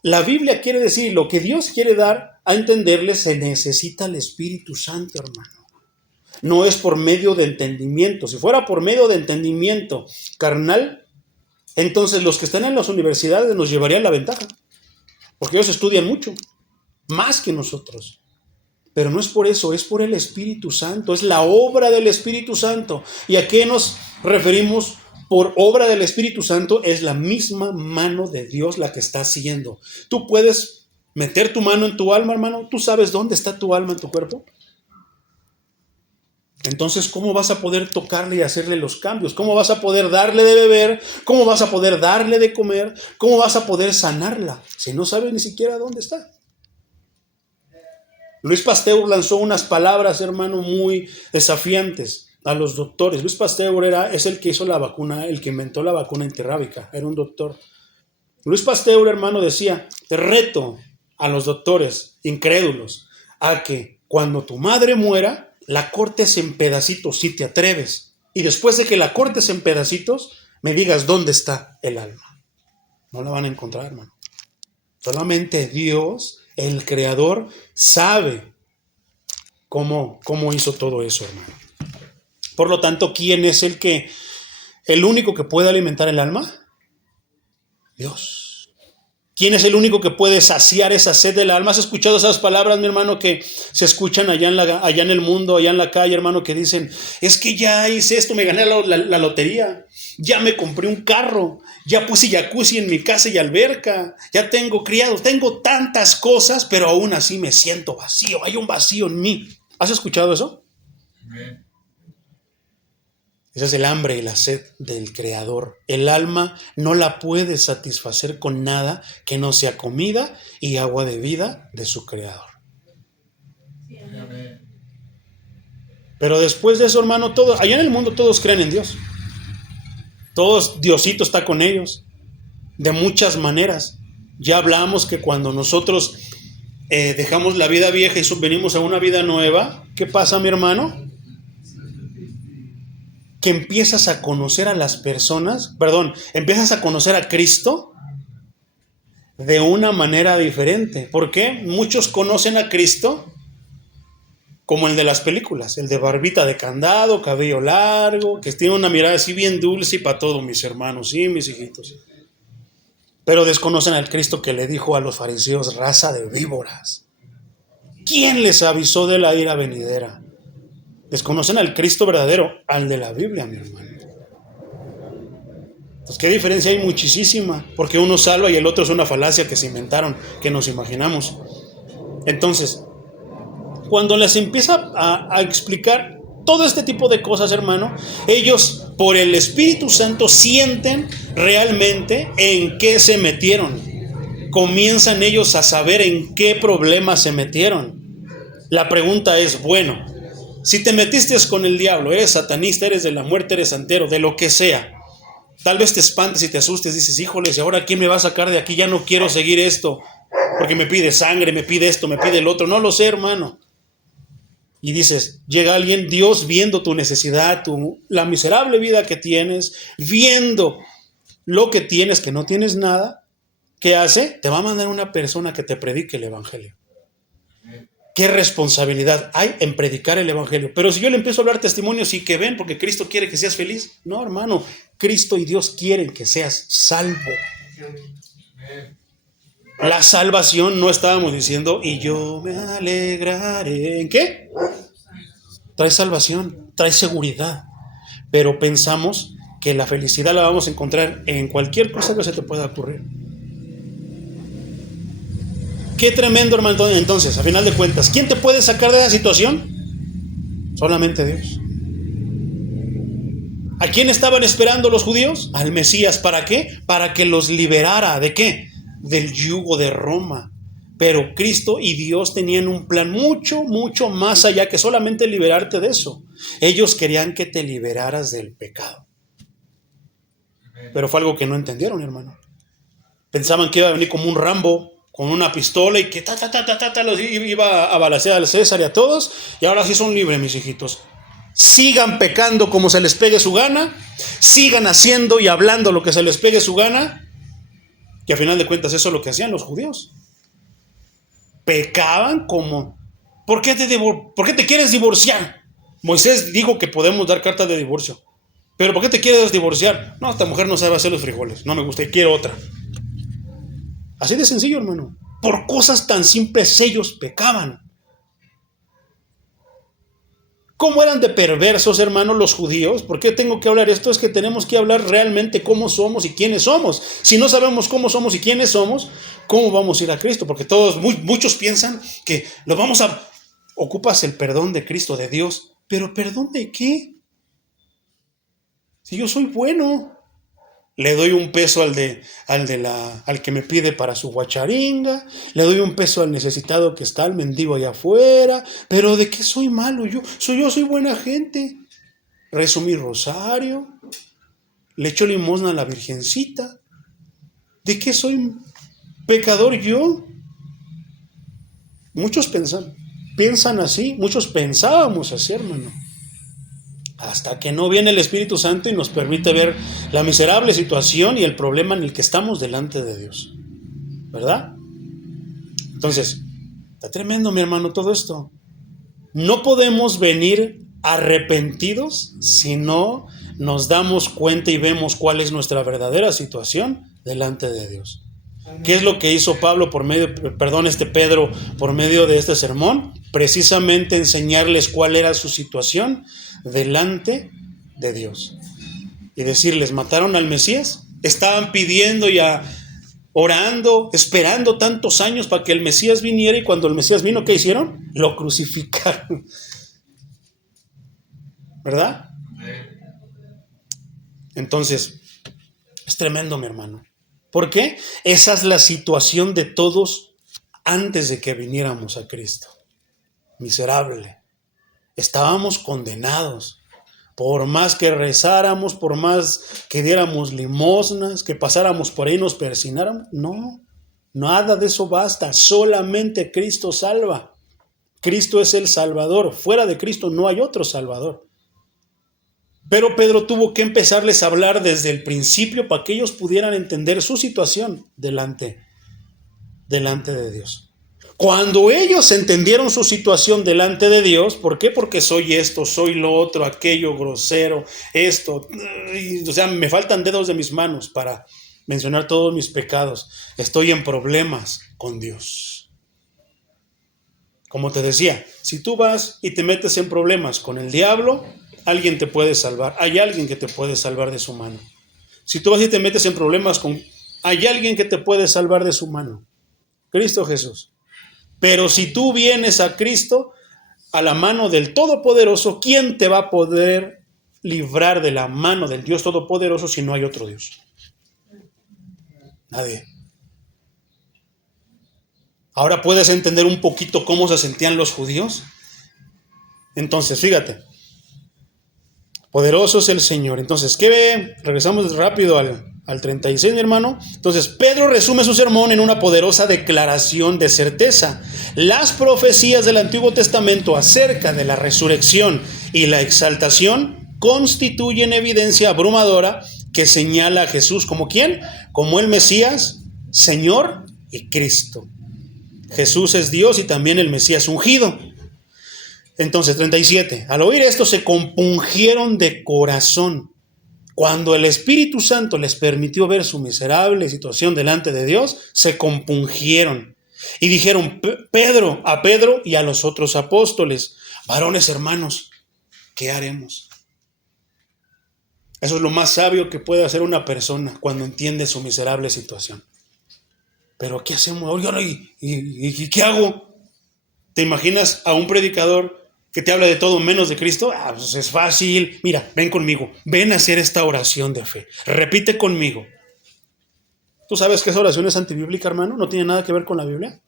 la Biblia quiere decir, lo que Dios quiere dar a entenderles, se necesita el Espíritu Santo, hermano. No es por medio de entendimiento. Si fuera por medio de entendimiento carnal, entonces los que están en las universidades nos llevarían la ventaja, porque ellos estudian mucho, más que nosotros. Pero no es por eso, es por el Espíritu Santo, es la obra del Espíritu Santo. ¿Y a qué nos referimos por obra del Espíritu Santo? Es la misma mano de Dios la que está haciendo. Tú puedes meter tu mano en tu alma, hermano. ¿Tú sabes dónde está tu alma en tu cuerpo? Entonces, ¿cómo vas a poder tocarle y hacerle los cambios? ¿Cómo vas a poder darle de beber? ¿Cómo vas a poder darle de comer? ¿Cómo vas a poder sanarla si no sabes ni siquiera dónde está? Luis Pasteur lanzó unas palabras, hermano, muy desafiantes a los doctores. Luis Pasteur es el que hizo la vacuna, el que inventó la vacuna antirrábica, era un doctor. Luis Pasteur, hermano, decía: te reto a los doctores incrédulos a que cuando tu madre muera, la cortes en pedacitos, si te atreves. Y después de que la cortes en pedacitos, me digas dónde está el alma. No la van a encontrar, hermano. Solamente Dios, el Creador, sabe cómo hizo todo eso, hermano. Por lo tanto, ¿quién es el único que puede alimentar el alma? Dios. ¿Quién es el único que puede saciar esa sed del alma? ¿Has escuchado esas palabras, mi hermano, que se escuchan allá en el mundo, allá en la calle, hermano, que dicen: es que ya hice esto, me gané la lotería, ya me compré un carro, ya puse jacuzzi en mi casa y alberca, ya tengo criados, tengo tantas cosas, pero aún así me siento vacío, hay un vacío en mí? ¿Has escuchado eso? Amén. Ese es el hambre y la sed del Creador. El alma no la puede satisfacer con nada que no sea comida y agua de vida de su Creador. Amén. Pero después de eso, hermano, allá en el mundo todos creen en Dios. Todos, Diosito está con ellos, de muchas maneras. Ya hablamos que cuando nosotros dejamos la vida vieja y venimos a una vida nueva, ¿qué pasa, mi hermano? Que empiezas a conocer a las personas, empiezas a conocer a Cristo de una manera diferente. ¿Por qué? Muchos conocen a Cristo como el de las películas, el de barbita de candado, cabello largo, que tiene una mirada así bien dulce y para todos mis hermanos y mis hijitos. pero desconocen al Cristo que le dijo a los fariseos, raza de víboras. ¿Quién les avisó de la ira venidera? Desconocen al Cristo verdadero, al de la Biblia, mi hermano. Pues qué diferencia hay, muchísima, porque uno salva y el otro es una falacia que se inventaron, que nos imaginamos. Entonces, cuando les empieza a explicar todo este tipo de cosas, hermano, ellos por el Espíritu Santo sienten realmente en qué se metieron. Comienzan ellos a saber en qué problemas se metieron. La pregunta es, bueno, si te metiste con el diablo, eres satanista, eres de la muerte, eres santero, de lo que sea, tal vez te espantes y te asustes, dices, híjoles, ¿y ahora quién me va a sacar de aquí? Ya no quiero seguir esto, porque me pide sangre, me pide esto, me pide el otro. No lo sé, hermano. Y dices, llega alguien, Dios viendo tu necesidad, la miserable vida que tienes, viendo lo que tienes, que no tienes nada, ¿qué hace? Te va a mandar una persona que te predique el evangelio. ¿Qué responsabilidad hay en predicar el evangelio? Pero si yo le empiezo a hablar testimonios y que ven, porque Cristo quiere que seas feliz. No, hermano, Cristo y Dios quieren que seas salvo. La salvación, no estábamos diciendo, y yo me alegraré. ¿En qué? Trae salvación, trae seguridad. Pero pensamos que la felicidad la vamos a encontrar en cualquier cosa que se te pueda ocurrir. Qué tremendo, hermano. Entonces, a final de cuentas, ¿quién te puede sacar de esa situación? Solamente Dios. ¿A quién estaban esperando los judíos? Al Mesías. ¿Para qué? Para que los liberara. ¿De qué? Del yugo de Roma. Pero Cristo y Dios tenían un plan mucho, mucho más allá que solamente liberarte de eso. Ellos querían que te liberaras del pecado. Pero fue algo que no entendieron, hermano. Pensaban que iba a venir como un Rambo con una pistola y que los iba a balacear al César y a todos, y ahora sí son libres, mis hijitos. Sigan pecando como se les pegue su gana, sigan haciendo y hablando lo que se les pegue su gana, que a final de cuentas eso es lo que hacían los judíos. Pecaban como, ¿por qué te quieres divorciar? Moisés dijo que podemos dar carta de divorcio, pero ¿por qué te quieres divorciar? No, esta mujer no sabe hacer los frijoles, no me gusta y quiero otra. Así de sencillo, hermano. Por cosas tan simples ellos pecaban. ¿Cómo eran de perversos, hermanos, los judíos? ¿Por qué tengo que hablar esto? Es que tenemos que hablar realmente cómo somos y quiénes somos. Si no sabemos cómo somos y quiénes somos, ¿cómo vamos a ir a Cristo? Porque muchos piensan que ocupas el perdón de Cristo, de Dios. ¿Pero perdón de qué? Si yo soy bueno. Le doy un peso al que me pide para su guacharinga, le doy un peso al necesitado que está, al mendigo allá afuera, pero ¿de qué soy malo? Yo soy buena gente. Rezo mi rosario, le echo limosna a la Virgencita. ¿De qué soy pecador yo? Muchos piensan así, muchos pensábamos así, hermano. Hasta que no viene el Espíritu Santo y nos permite ver la miserable situación y el problema en el que estamos delante de Dios. ¿Verdad? Entonces, está tremendo, mi hermano, todo esto. No podemos venir arrepentidos si no nos damos cuenta y vemos cuál es nuestra verdadera situación delante de Dios. ¿Qué es lo que hizo Pedro por medio de este sermón? Precisamente enseñarles cuál era su situación delante de Dios. Y decirles, ¿mataron al Mesías? Estaban pidiendo ya, orando, esperando tantos años para que el Mesías viniera, y cuando el Mesías vino, ¿qué hicieron? Lo crucificaron. ¿Verdad? Entonces, es tremendo, mi hermano. ¿Por qué? Esa es la situación de todos antes de que viniéramos a Cristo. Miserable. Estábamos condenados. Por más que rezáramos, por más que diéramos limosnas, que pasáramos por ahí y nos persináramos, no, nada de eso basta. Solamente Cristo salva. Cristo es el Salvador. Fuera de Cristo no hay otro Salvador. Pero Pedro tuvo que empezarles a hablar desde el principio para que ellos pudieran entender su situación delante de Dios. Cuando ellos entendieron su situación delante de Dios, ¿por qué? Porque soy esto, soy lo otro, aquello, grosero, esto, o sea, me faltan dedos de mis manos para mencionar todos mis pecados. Estoy en problemas con Dios. Como te decía, si tú vas y te metes en problemas con el diablo, alguien te puede salvar. Hay alguien que te puede salvar de su mano. Si tú vas y te metes en problemas hay alguien que te puede salvar de su mano. Cristo Jesús. Pero si tú vienes a Cristo, a la mano del Todopoderoso, ¿quién te va a poder librar de la mano del Dios Todopoderoso si no hay otro Dios? Nadie. Ahora puedes entender un poquito cómo se sentían los judíos. Entonces, fíjate. Poderoso es el Señor. Entonces, ¿qué ve? Regresamos rápido al 36, mi hermano. Entonces, Pedro resume su sermón en una poderosa declaración de certeza. Las profecías del Antiguo Testamento acerca de la resurrección y la exaltación constituyen evidencia abrumadora que señala a Jesús como ¿quién? Como el Mesías, Señor y Cristo. Jesús es Dios y también el Mesías ungido. Entonces, 37. Al oír esto se compungieron de corazón. Cuando el Espíritu Santo les permitió ver su miserable situación delante de Dios, se compungieron y dijeron a Pedro y a los otros apóstoles: varones hermanos, ¿qué haremos? Eso es lo más sabio que puede hacer una persona cuando entiende su miserable situación. Pero ¿qué hacemos? ¿Y qué hago? ¿Te imaginas a un predicador que te habla de todo menos de Cristo? Pues es fácil. Mira, ven conmigo. Ven a hacer esta oración de fe. Repite conmigo. ¿Tú sabes que esa oración es antibíblica, hermano? No tiene nada que ver con la Biblia.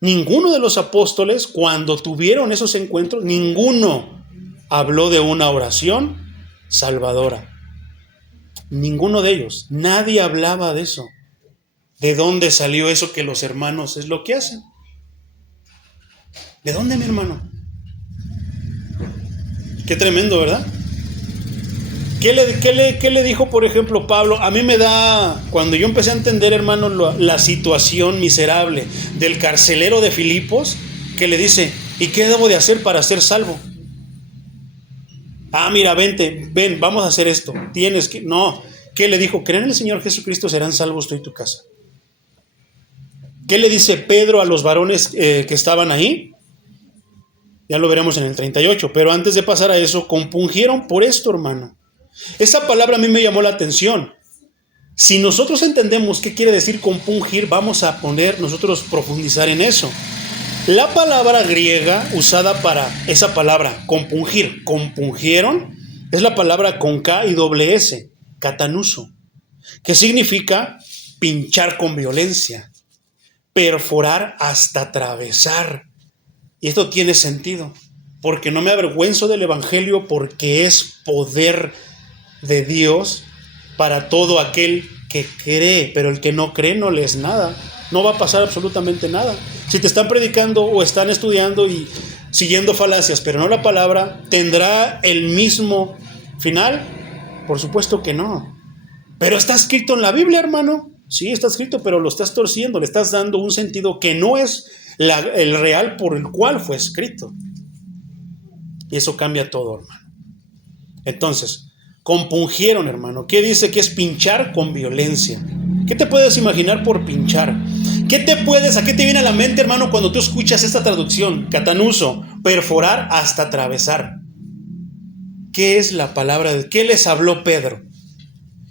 Ninguno de los apóstoles, cuando tuvieron esos encuentros, ninguno habló de una oración salvadora. Ninguno de ellos. Nadie hablaba de eso. ¿De dónde salió eso que los hermanos es lo que hacen? ¿De dónde, mi hermano? Qué tremendo, ¿verdad? ¿Qué le dijo, por ejemplo, Pablo? A mí me da, cuando yo empecé a entender, hermano, la situación miserable del carcelero de Filipos, que le dice: ¿y qué debo de hacer para ser salvo? Mira, ven, vamos a hacer esto. Tienes que... No. ¿Qué le dijo? Creen en el Señor Jesucristo, serán salvos tú y tu casa. ¿Qué le dice Pedro a los varones que estaban ahí? Ya lo veremos en el 38, pero antes de pasar a eso, compungieron por esto, hermano. Esa palabra a mí me llamó la atención. Si nosotros entendemos qué quiere decir compungir, vamos a nosotros profundizar en eso. La palabra griega usada para esa palabra, compungir, compungieron, es la palabra con K y doble S, catanuso, que significa pinchar con violencia, perforar hasta atravesar. Y esto tiene sentido, porque no me avergüenzo del Evangelio, porque es poder de Dios para todo aquel que cree, pero el que no cree no le es nada, no va a pasar absolutamente nada. Si te están predicando o están estudiando y siguiendo falacias, pero no la palabra, ¿tendrá el mismo final? Por supuesto que no. Pero está escrito en la Biblia, hermano. Sí, está escrito, pero lo estás torciendo, le estás dando un sentido que no es el real por el cual fue escrito. Y eso cambia todo, hermano. Entonces, compungieron, hermano. ¿Qué dice que es pinchar con violencia? ¿Qué te puedes imaginar por pinchar? ¿A qué te viene a la mente, hermano, cuando tú escuchas esta traducción? Catanuso, perforar hasta atravesar. ¿Qué es la palabra? ¿Qué les habló Pedro?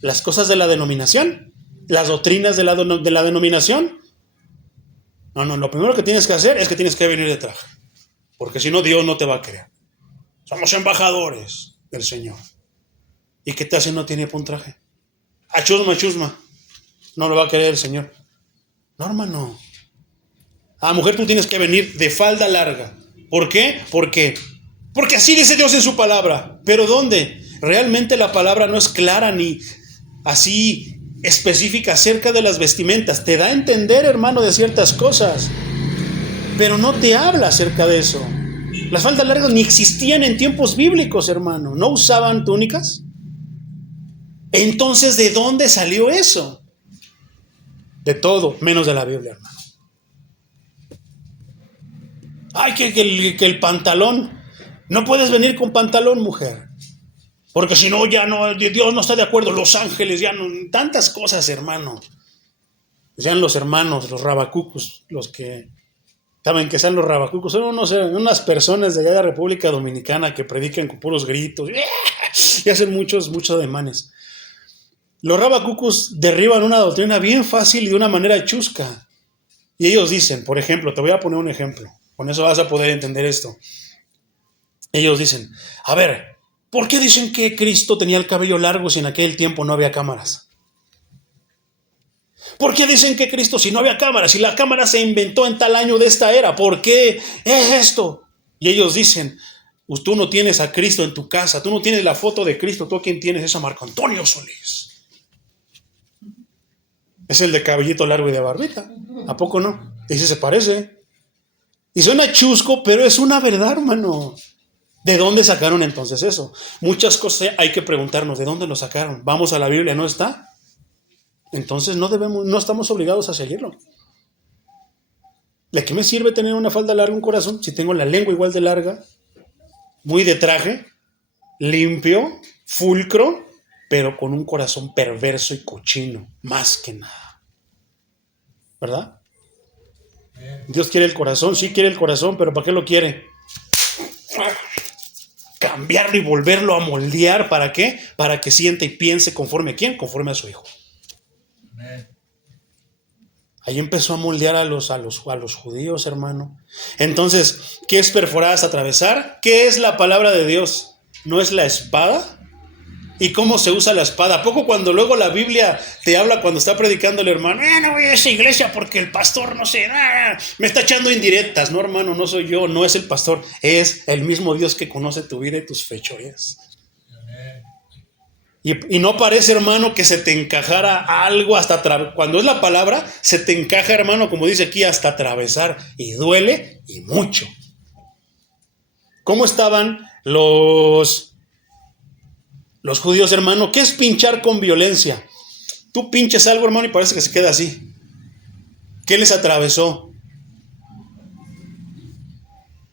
¿Las cosas de la denominación? ¿Las doctrinas de la denominación? No, lo primero que tienes que hacer es que tienes que venir de traje, porque si no, Dios no te va a creer. Somos embajadores del Señor. ¿Y qué te hace? No tiene un traje. Chusma. No lo va a querer el Señor. No, hermano. Mujer, tú tienes que venir de falda larga. ¿Por qué? Porque así dice Dios en su palabra. ¿Pero dónde? Realmente la palabra no es clara ni así específica acerca de las vestimentas. Te da a entender, hermano, de ciertas cosas, pero no te habla acerca de eso. Las faldas largas ni existían en tiempos bíblicos, hermano. ¿No usaban túnicas? Entonces, ¿de dónde salió eso? De todo, menos de la Biblia, hermano. Que el pantalón. No puedes venir con pantalón, mujer. Porque si no, ya no, Dios no está de acuerdo, los ángeles, ya no, tantas cosas, hermano. Sean los hermanos, los rabacucos, los que saben que sean los rabacucos, son unas personas de allá de la República Dominicana que predican con puros gritos y hacen muchos ademanes. Los rabacucos derriban una doctrina bien fácil y de una manera chusca. Y ellos dicen, por ejemplo, te voy a poner un ejemplo, con eso vas a poder entender esto. Ellos dicen, a ver, ¿por qué dicen que Cristo tenía el cabello largo si en aquel tiempo no había cámaras? ¿Por qué dicen que Cristo, si no había cámaras, si la cámara se inventó en tal año de esta era, por qué es esto? Y ellos dicen, pues tú no tienes a Cristo en tu casa, tú no tienes la foto de Cristo, tú a quién tienes es a Marco Antonio Solís. Es el de cabellito largo y de barbita, ¿a poco no? Dice, se parece. Y suena chusco, pero es una verdad, hermano. ¿De dónde sacaron entonces eso? Muchas cosas hay que preguntarnos, ¿de dónde lo sacaron? Vamos a la Biblia, ¿no está? Entonces no estamos obligados a seguirlo. ¿De qué me sirve tener una falda larga, un corazón, si tengo la lengua igual de larga, muy de traje, limpio, fulcro, pero con un corazón perverso y cochino, más que nada? ¿Verdad? Dios quiere el corazón, sí quiere el corazón, pero ¿para qué lo quiere? Cambiarlo y volverlo a moldear, ¿para qué? Para que sienta y piense conforme a ¿quién? Conforme a su hijo. Ahí empezó a moldear a los judíos, hermano. Entonces, ¿qué es perforar hasta atravesar? ¿Qué es la palabra de Dios? ¿No es la espada? ¿Y cómo se usa la espada? ¿A poco cuando luego la Biblia te habla cuando está predicando el hermano? No voy a esa iglesia porque el pastor, no sé, me está echando indirectas. No, hermano, no soy yo, no es el pastor. Es el mismo Dios que conoce tu vida y tus fechorías. Y no parece, hermano, que se te encajara algo hasta cuando es la palabra, se te encaja, hermano, como dice aquí, hasta atravesar. Y duele y mucho. ¿Cómo estaban los judíos, hermano? ¿Qué es pinchar con violencia? Tú pinches algo, hermano, y parece que se queda así. ¿Qué les atravesó?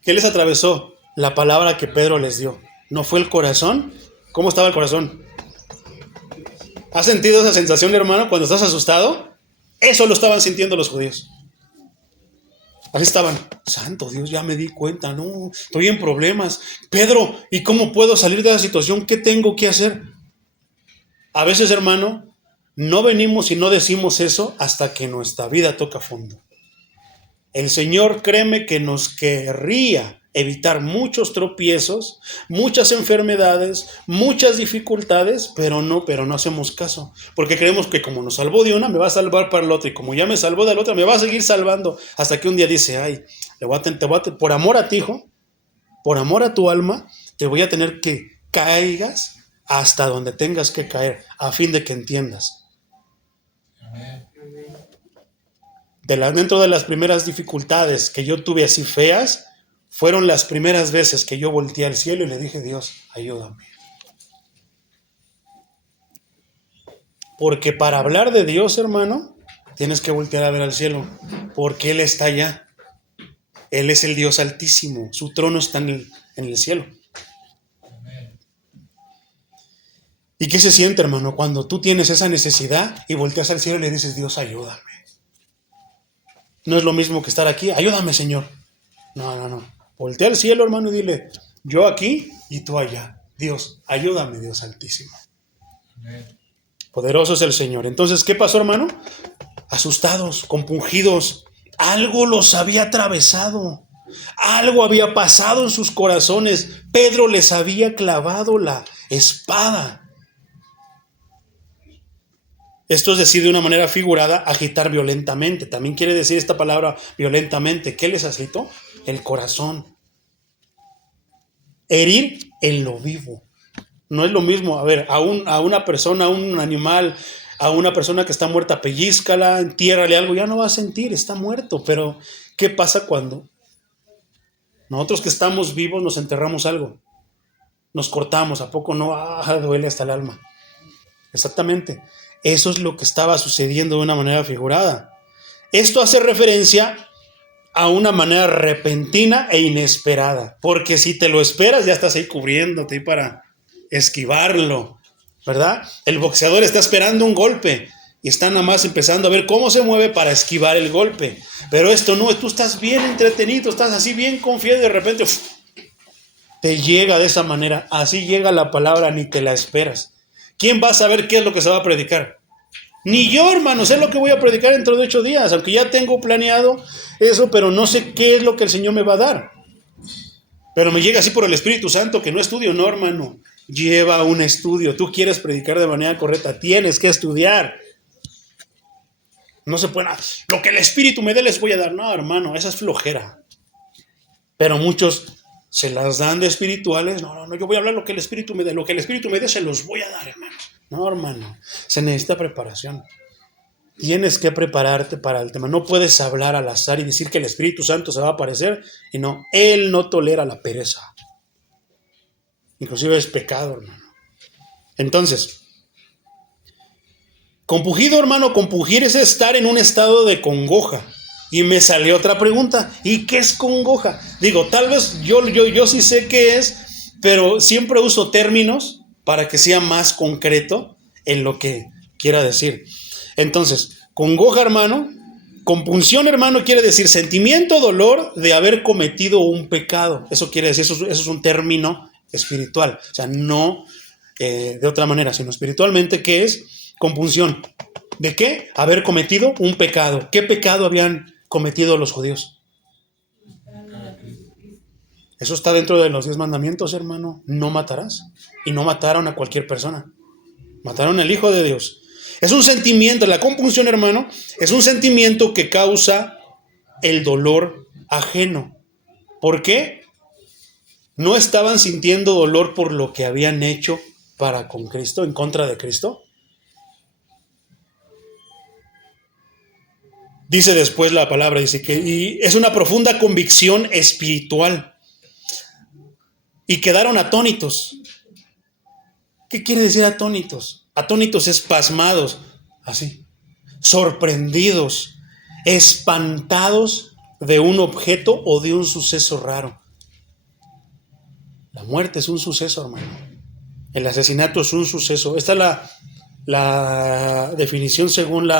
¿Qué les atravesó? La palabra que Pedro les dio. ¿No fue el corazón? ¿Cómo estaba el corazón? ¿Has sentido esa sensación, hermano, cuando estás asustado? Eso lo estaban sintiendo los judíos. Así estaban. Santo Dios, ya me di cuenta, no, estoy en problemas. Pedro, ¿y cómo puedo salir de la situación? ¿Qué tengo que hacer? A veces, hermano, no venimos y no decimos eso hasta que nuestra vida toca fondo. El Señor, créeme, que nos querría evitar muchos tropiezos, muchas enfermedades, muchas dificultades, pero no hacemos caso, porque creemos que como nos salvó de una, me va a salvar para la otra, y como ya me salvó de la otra, me va a seguir salvando, hasta que un día dice, ay, por amor a ti, hijo, por amor a tu alma, te voy a tener que caigas hasta donde tengas que caer, a fin de que entiendas. Amén. Dentro de las primeras dificultades que yo tuve así feas, fueron las primeras veces que yo volteé al cielo y le dije, Dios, ayúdame. Porque para hablar de Dios, hermano, tienes que voltear a ver al cielo, porque Él está allá. Él es el Dios altísimo, su trono está en el cielo. ¿Y qué se siente, hermano, cuando tú tienes esa necesidad y volteas al cielo y le dices, Dios, ayúdame? No es lo mismo que estar aquí, ayúdame, Señor. No. Voltea al cielo, hermano, y dile, yo aquí y tú allá. Dios, ayúdame, Dios altísimo. Amén. Poderoso es el Señor. Entonces, ¿qué pasó, hermano? Asustados, compungidos. Algo los había atravesado. Algo había pasado en sus corazones. Pedro les había clavado la espada. Esto es decir, de una manera figurada, agitar violentamente. También quiere decir esta palabra violentamente. ¿Qué les agitó? El corazón. Herir en lo vivo. No es lo mismo, a ver, a una persona, a un animal, a una persona que está muerta, pellízcala, entiérrale algo, ya no va a sentir, está muerto. Pero, ¿qué pasa cuando nosotros que estamos vivos nos enterramos algo? Nos cortamos, ¿a poco no? Duele hasta el alma. Exactamente. Eso es lo que estaba sucediendo de una manera figurada. Esto hace referencia a una manera repentina e inesperada, porque si te lo esperas ya estás ahí cubriéndote para esquivarlo, ¿verdad? El boxeador está esperando un golpe y está nada más empezando a ver cómo se mueve para esquivar el golpe. Pero esto no, tú estás bien entretenido, estás así bien confiado y de repente te llega de esa manera. Así llega la palabra, ni te la esperas. ¿Quién va a saber qué es lo que se va a predicar? Ni yo, hermano, sé lo que voy a predicar dentro de 8 días, aunque ya tengo planeado eso, pero no sé qué es lo que el Señor me va a dar. Pero me llega así por el Espíritu Santo, que no estudio, no, hermano. Lleva un estudio. Tú quieres predicar de manera correcta, tienes que estudiar. No se puede, lo que el Espíritu me dé les voy a dar. No, hermano, esa es flojera. Pero muchos se las dan de espirituales. No, yo voy a hablar lo que el Espíritu me dé. Lo que el Espíritu me dé se los voy a dar, hermano. No, hermano, se necesita preparación. Tienes que prepararte para el tema. No puedes hablar al azar y decir que el Espíritu Santo se va a aparecer. Y no, Él no tolera la pereza. Inclusive es pecado, hermano. Entonces, compungido, hermano, compungir es estar en un estado de congoja. Y me salió otra pregunta. ¿Y qué es congoja? Digo, tal vez yo sí sé qué es, pero siempre uso términos para que sea más concreto en lo que quiera decir. Entonces, congoja, hermano, compunción, hermano, quiere decir sentimiento, dolor de haber cometido un pecado. Eso quiere decir, eso es un término espiritual. O sea, no de otra manera, sino espiritualmente, ¿qué es? Compunción. ¿De qué? Haber cometido un pecado. ¿Qué pecado habían cometido los judíos? Eso está dentro de los 10 mandamientos, hermano. No matarás. Y no mataron a cualquier persona. Mataron al Hijo de Dios. Es un sentimiento, la compunción, hermano, es un sentimiento que causa el dolor ajeno. ¿Por qué? ¿No estaban sintiendo dolor por lo que habían hecho para con Cristo, en contra de Cristo? Dice después la palabra, dice que y es una profunda convicción espiritual. Y quedaron atónitos. ¿Qué quiere decir atónitos? Atónitos es pasmados, así, sorprendidos, espantados de un objeto o de un suceso raro. La muerte es un suceso, hermano. El asesinato es un suceso. Esta es la definición según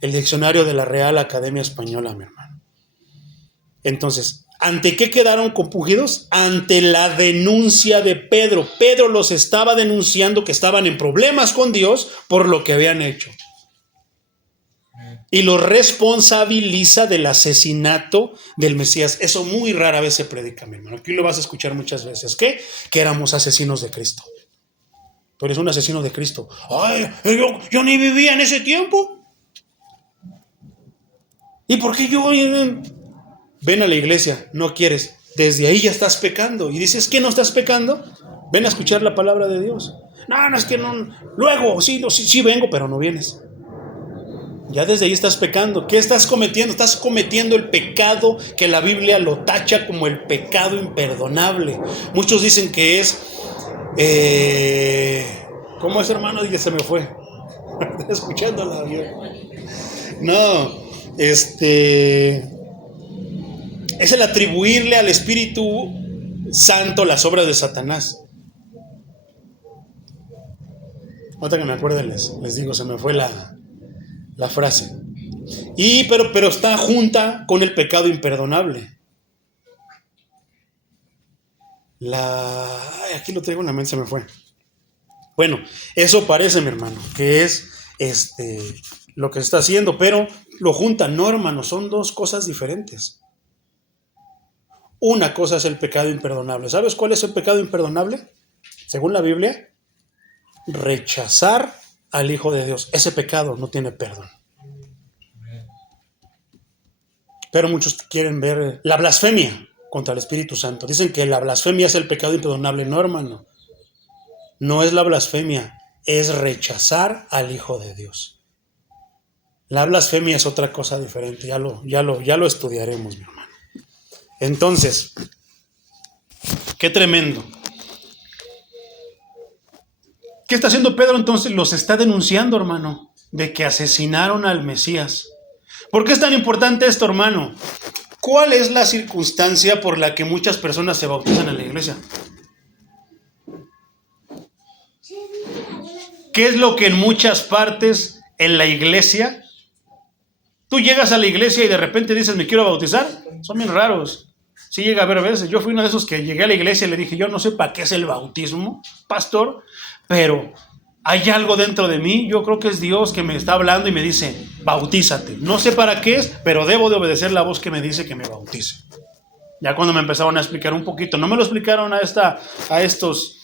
el diccionario de la Real Academia Española, mi hermano. Entonces, ¿ante qué quedaron compungidos? Ante la denuncia de Pedro. Pedro los estaba denunciando que estaban en problemas con Dios por lo que habían hecho. Y los responsabiliza del asesinato del Mesías. Eso muy rara vez se predica, mi hermano. Aquí lo vas a escuchar muchas veces. ¿Qué? Que éramos asesinos de Cristo. Tú eres un asesino de Cristo. Ay, yo ni vivía en ese tiempo. ¿Y por qué yo? Ven a la iglesia, no quieres. Desde ahí ya estás pecando. Y dices que no estás pecando. Ven a escuchar la palabra de Dios. No, es que no. Luego, sí vengo, pero no vienes. Ya desde ahí estás pecando. ¿Qué estás cometiendo? Estás cometiendo el pecado que la Biblia lo tacha como el pecado imperdonable. Muchos dicen que es... ¿cómo es, hermano? Y se me fue. Escuchando la Biblia. No, es el atribuirle al Espíritu Santo las obras de Satanás. Ahorita que me acuerdo les digo, se me fue la frase. Pero está junta con el pecado imperdonable. Aquí lo traigo en la mente, se me fue. Bueno, eso parece, mi hermano, que es lo que se está haciendo, pero lo juntan. No, hermano, son dos cosas diferentes. Una cosa es el pecado imperdonable. ¿Sabes cuál es el pecado imperdonable? Según la Biblia, rechazar al Hijo de Dios. Ese pecado no tiene perdón. Pero muchos quieren ver la blasfemia contra el Espíritu Santo. Dicen que la blasfemia es el pecado imperdonable. No, hermano. No es la blasfemia, es rechazar al Hijo de Dios. La blasfemia es otra cosa diferente. Ya lo estudiaremos, mi hermano. Entonces, qué tremendo. ¿Qué está haciendo Pedro entonces? Los está denunciando, hermano, de que asesinaron al Mesías. ¿Por qué es tan importante esto, hermano? ¿Cuál es la circunstancia por la que muchas personas se bautizan en la iglesia? ¿Qué es lo que en muchas partes en la iglesia? Tú llegas a la iglesia y de repente dices, me quiero bautizar. Son bien raros. Sí llega a haber veces. Yo fui uno de esos que llegué a la iglesia y le dije, yo no sé para qué es el bautismo, pastor, pero hay algo dentro de mí. Yo creo que es Dios que me está hablando y me dice, bautízate. No sé para qué es, pero debo de obedecer la voz que me dice que me bautice. Ya cuando me empezaron a explicar un poquito, no me lo explicaron a estos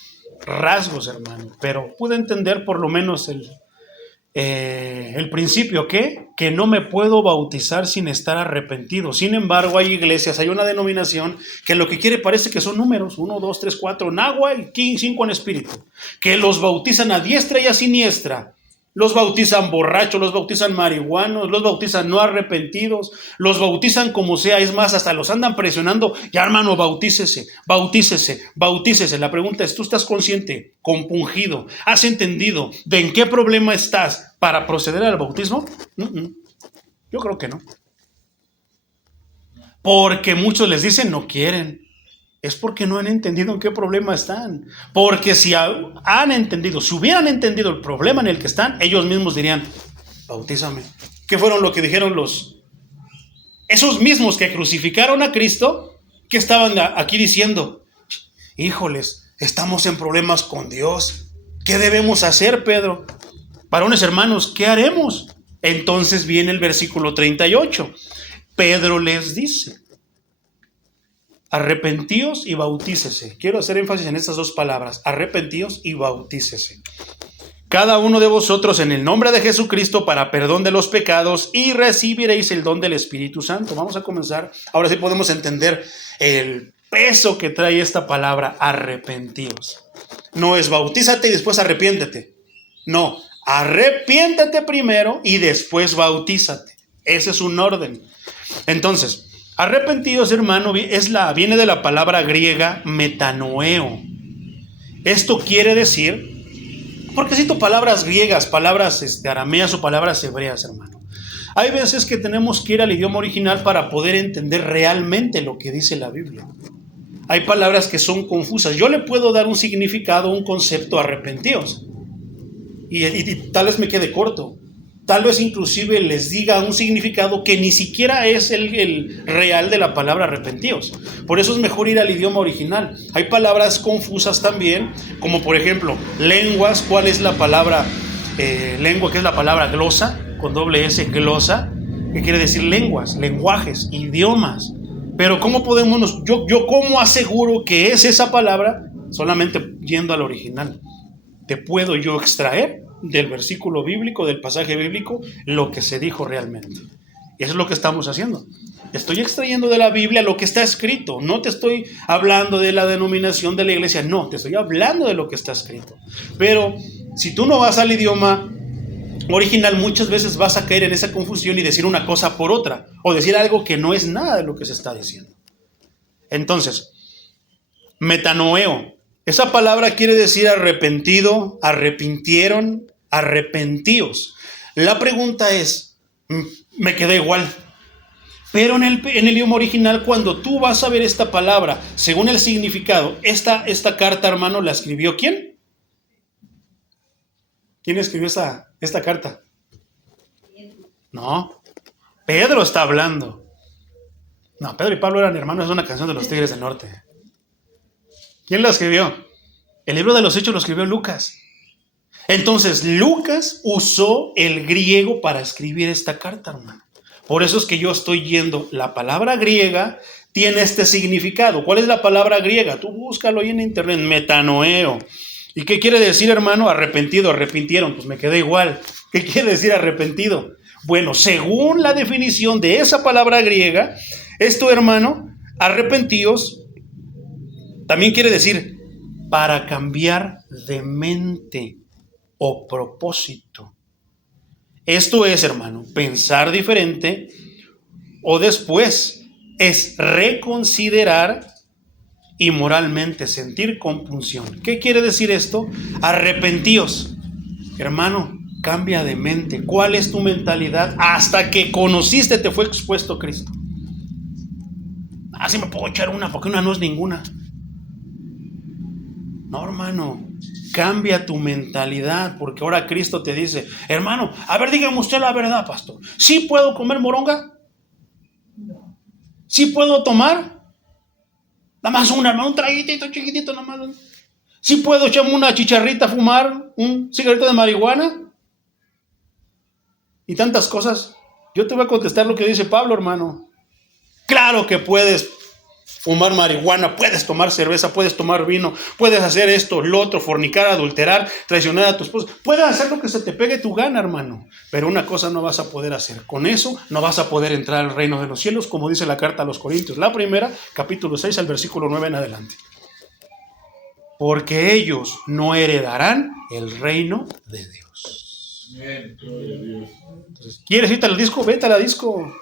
rasgos, hermano, pero pude entender por lo menos el principio, que no me puedo bautizar sin estar arrepentido. Sin embargo, hay iglesias, hay una denominación que lo que quiere parece que son números, 1, 2, 3, 4 en agua y 5 en espíritu, que los bautizan a diestra y a siniestra. Los bautizan borrachos, los bautizan marihuanos, los bautizan no arrepentidos, los bautizan como sea, es más, hasta los andan presionando. Ya, hermano, bautícese, bautícese, bautícese. La pregunta es, ¿tú estás consciente, compungido, has entendido de en qué problema estás para proceder al bautismo? Yo creo que no. Porque muchos les dicen no quieren. Es porque no han entendido en qué problema están. Porque si han entendido, si hubieran entendido el problema en el que están, ellos mismos dirían, bautízame. ¿Qué fueron lo que dijeron esos mismos que crucificaron a Cristo? Que estaban aquí diciendo, híjoles, estamos en problemas con Dios. ¿Qué debemos hacer, Pedro? Varones hermanos, ¿qué haremos? Entonces viene el versículo 38. Pedro les dice, arrepentíos y bautícese. Quiero hacer énfasis en estas dos palabras, arrepentíos y bautícese. Cada uno de vosotros en el nombre de Jesucristo para perdón de los pecados y recibiréis el don del Espíritu Santo. Vamos a comenzar. Ahora sí podemos entender el peso que trae esta palabra, arrepentíos. No es bautízate y después arrepiéntete. No, arrepiéntete primero y después bautízate. Ese es un orden. Entonces, arrepentidos, hermano, viene de la palabra griega metanoeo. Esto quiere decir, porque cito palabras griegas, palabras arameas o palabras hebreas, hermano. Hay veces que tenemos que ir al idioma original para poder entender realmente lo que dice la Biblia. Hay palabras que son confusas. Yo le puedo dar un significado, un concepto a arrepentidos. Y tal vez me quede corto. Tal vez inclusive les diga un significado que ni siquiera es el real de la palabra arrepentíos. Por eso es mejor ir al idioma original. Hay palabras confusas también, como por ejemplo, lenguas. ¿Cuál es la palabra lengua? ¿Qué es la palabra glosa? Con doble S, glosa. ¿Qué quiere decir lenguas? Lenguajes, idiomas. Pero ¿cómo podemos, yo cómo aseguro que es esa palabra? Solamente yendo al original. ¿Te puedo yo extraer del versículo bíblico, del pasaje bíblico, lo que se dijo realmente? Y eso es lo que estamos haciendo. Estoy extrayendo de la Biblia lo que está escrito. No te estoy hablando de la denominación de la iglesia, no, te estoy hablando de lo que está escrito. Pero si tú no vas al idioma original, muchas veces vas a caer en esa confusión y decir una cosa por otra, o decir algo que no es nada de lo que se está diciendo. Entonces, metanoeo, esa palabra quiere decir arrepentido, arrepintieron, arrepentíos. La pregunta es, me queda igual, pero en el idioma original, cuando tú vas a ver esta palabra, según el significado, esta carta, hermano, ¿la escribió quién? ¿Quién escribió esta carta? No, Pedro está hablando. No, Pedro y Pablo eran hermanos, es una canción de los Tigres del Norte. ¿Quién la escribió? El libro de los Hechos lo escribió Lucas. Entonces, Lucas usó el griego para escribir esta carta, hermano. Por eso es que yo estoy yendo. La palabra griega tiene este significado. ¿Cuál es la palabra griega? Tú búscalo ahí en internet, metanoeo. ¿Y qué quiere decir, hermano? Arrepentido, arrepintieron. Pues me quedé igual. ¿Qué quiere decir arrepentido? Bueno, según la definición de esa palabra griega, esto, hermano, arrepentíos, también quiere decir para cambiar de mente o propósito. Esto es, hermano, pensar diferente, o después es reconsiderar y moralmente sentir compunción. ¿Qué quiere decir esto? Arrepentíos. Hermano, cambia de mente. ¿Cuál es tu mentalidad? Hasta que conociste, te fue expuesto Cristo. Así me puedo echar una, porque una no es ninguna. No, hermano. cambia tu mentalidad, porque ahora Cristo te dice, hermano, a ver, dígame usted la verdad, pastor. ¿Sí puedo comer moronga? ¿Sí puedo tomar? Nada más una, hermano, un traguitito chiquitito, nada más. ¿Sí puedo echarme una chicharrita, fumar un cigarrito de marihuana? Y tantas cosas. Yo te voy a contestar lo que dice Pablo, hermano. Claro que puedes fumar marihuana, puedes tomar cerveza, puedes tomar vino, puedes hacer esto, lo otro, fornicar, adulterar, traicionar a tu esposa. Puedes hacer lo que se te pegue tu gana, hermano. Pero una cosa no vas a poder hacer. Con eso no vas a poder entrar al reino de los cielos, como dice la carta a los Corintios. La primera, capítulo 6, al versículo 9 en adelante. Porque ellos no heredarán el reino de Dios. Entonces, ¿quieres irte al disco? Vete a la disco.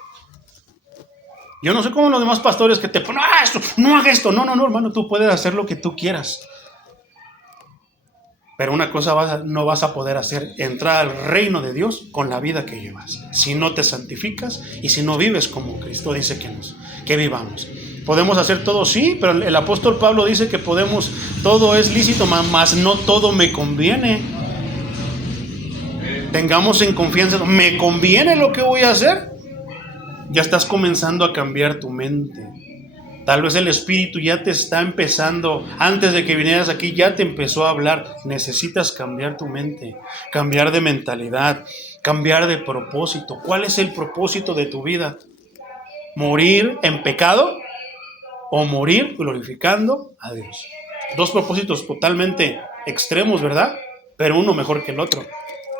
Yo no sé cómo los demás pastores que te ponen, esto, no hagas esto. No, hermano, tú puedes hacer lo que tú quieras. Pero una cosa no vas a poder hacer, entrar al reino de Dios con la vida que llevas. Si no te santificas y si no vives como Cristo dice que vivamos. Podemos hacer todo, sí, pero el apóstol Pablo dice que podemos, todo es lícito, mas no todo me conviene. Tengamos en confianza, ¿me conviene lo que voy a hacer? Ya estás comenzando a cambiar tu mente. Tal vez el Espíritu ya te está empezando, antes de que vinieras aquí, ya te empezó a hablar. Necesitas cambiar tu mente, cambiar de mentalidad, cambiar de propósito. ¿Cuál es el propósito de tu vida? ¿Morir en pecado o morir glorificando a Dios? Dos propósitos totalmente extremos, ¿verdad? Pero uno mejor que el otro,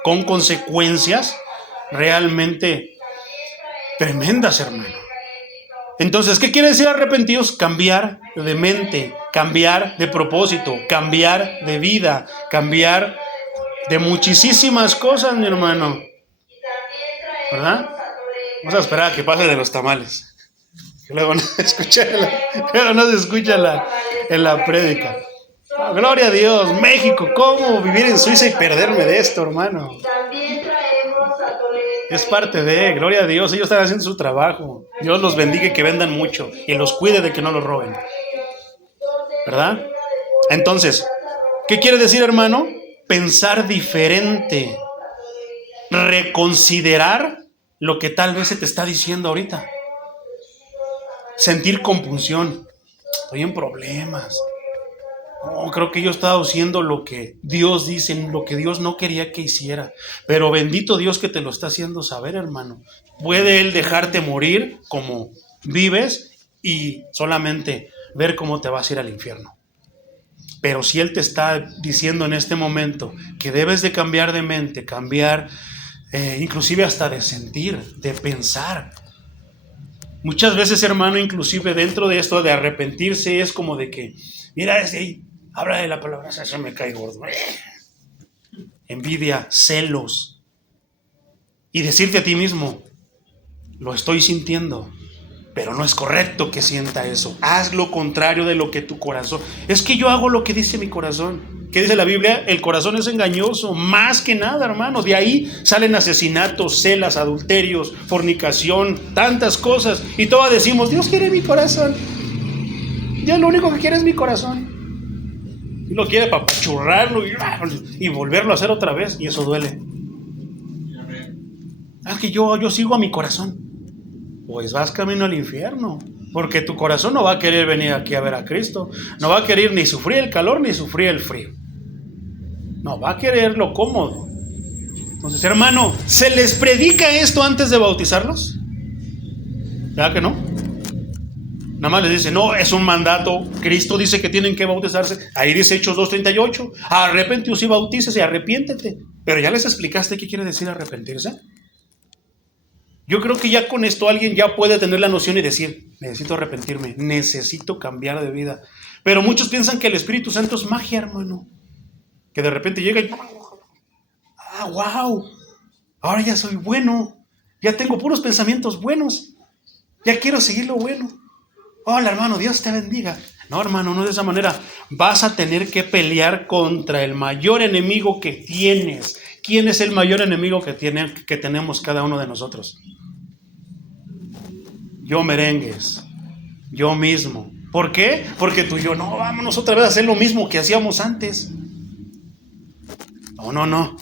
con consecuencias realmente tremendas, hermano. Entonces, ¿qué quiere decir arrepentidos? Cambiar de mente, cambiar de propósito, cambiar de vida, cambiar de muchísimas cosas, mi hermano. ¿Verdad? Vamos a esperar a que pase de los tamales. Que luego no se escucha en la prédica. Oh, gloria a Dios, México, ¿cómo vivir en Suiza y perderme de esto, hermano? Es parte de, gloria a Dios, ellos están haciendo su trabajo. Dios los bendiga y que vendan mucho y los cuide de que no los roben. ¿Verdad? Entonces, ¿qué quiere decir, hermano? Pensar diferente. Reconsiderar lo que tal vez se te está diciendo ahorita. Sentir compunción. Estoy en problemas. No, creo que yo he estado haciendo lo que Dios dice, lo que Dios no quería que hiciera. Pero bendito Dios que te lo está haciendo saber, hermano. Puede Él dejarte morir como vives y solamente ver cómo te vas a ir al infierno. Pero si Él te está diciendo en este momento que debes de cambiar de mente, cambiar inclusive hasta de sentir, de pensar. Muchas veces, hermano, inclusive dentro de esto de arrepentirse es como de que, mira, ese ahí, habla de la palabra, eso me cae gordo. Envidia, celos. Y decirte a ti mismo, lo estoy sintiendo, pero no es correcto que sienta eso. Haz lo contrario de lo que tu corazón. Es que yo hago lo que dice mi corazón. ¿Qué dice la Biblia? El corazón es engañoso, más que nada, hermano. De ahí salen asesinatos, celas, adulterios, fornicación, tantas cosas. Y todos decimos, Dios quiere mi corazón. Dios lo único que quiere es mi corazón. Y lo quiere para apachurrarlo y volverlo a hacer otra vez. Y eso duele. Es que yo sigo a mi corazón. Pues vas camino al infierno. Porque tu corazón no va a querer venir aquí a ver a Cristo. No va a querer ni sufrir el calor ni sufrir el frío. No, va a querer lo cómodo. Entonces, hermano, ¿se les predica esto antes de bautizarlos? ¿Verdad que no? Nada más les dice, no, es un mandato. Cristo dice que tienen que bautizarse. Ahí dice Hechos 2:38. Arrepentíos y bautícese, arrepiéntete. Pero ya les explicaste qué quiere decir arrepentirse. Yo creo que ya con esto alguien ya puede tener la noción y decir, necesito arrepentirme, necesito cambiar de vida. Pero muchos piensan que el Espíritu Santo es magia, hermano. Que de repente llega y, wow, ahora ya soy bueno, ya tengo puros pensamientos buenos, ya quiero seguir lo bueno. Hola, hermano, Dios te bendiga. No, hermano, no de esa manera. Vas a tener que pelear contra el mayor enemigo que tienes. ¿Quién es el mayor enemigo que tenemos cada uno de nosotros? Yo merengues, yo mismo. ¿Por qué? Porque tú y yo, no, vámonos otra vez a hacer lo mismo que hacíamos antes. No.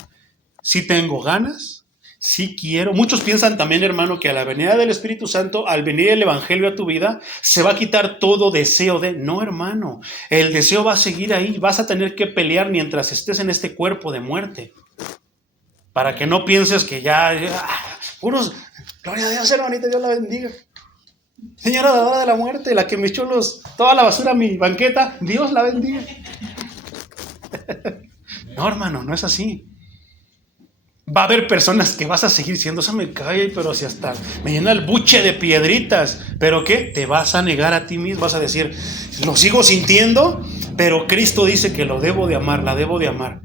Sí tengo ganas, sí quiero. Muchos piensan también, hermano, que a la venida del Espíritu Santo, al venir el Evangelio a tu vida, se va a quitar todo deseo de... No, hermano, el deseo va a seguir ahí. Vas a tener que pelear mientras estés en este cuerpo de muerte. Para que no pienses que ya... Puros, gloria a Dios, hermanita, Dios la bendiga. Señora dadora de la muerte, la que me echó toda la basura a mi banqueta, Dios la bendiga. No, hermano, no es así. Va a haber personas que vas a seguir siendo, eso me cae, pero si hasta me llena el buche de piedritas. ¿Pero qué? Te vas a negar a ti mismo, vas a decir, lo sigo sintiendo, pero Cristo dice que lo debo de amar, la debo de amar.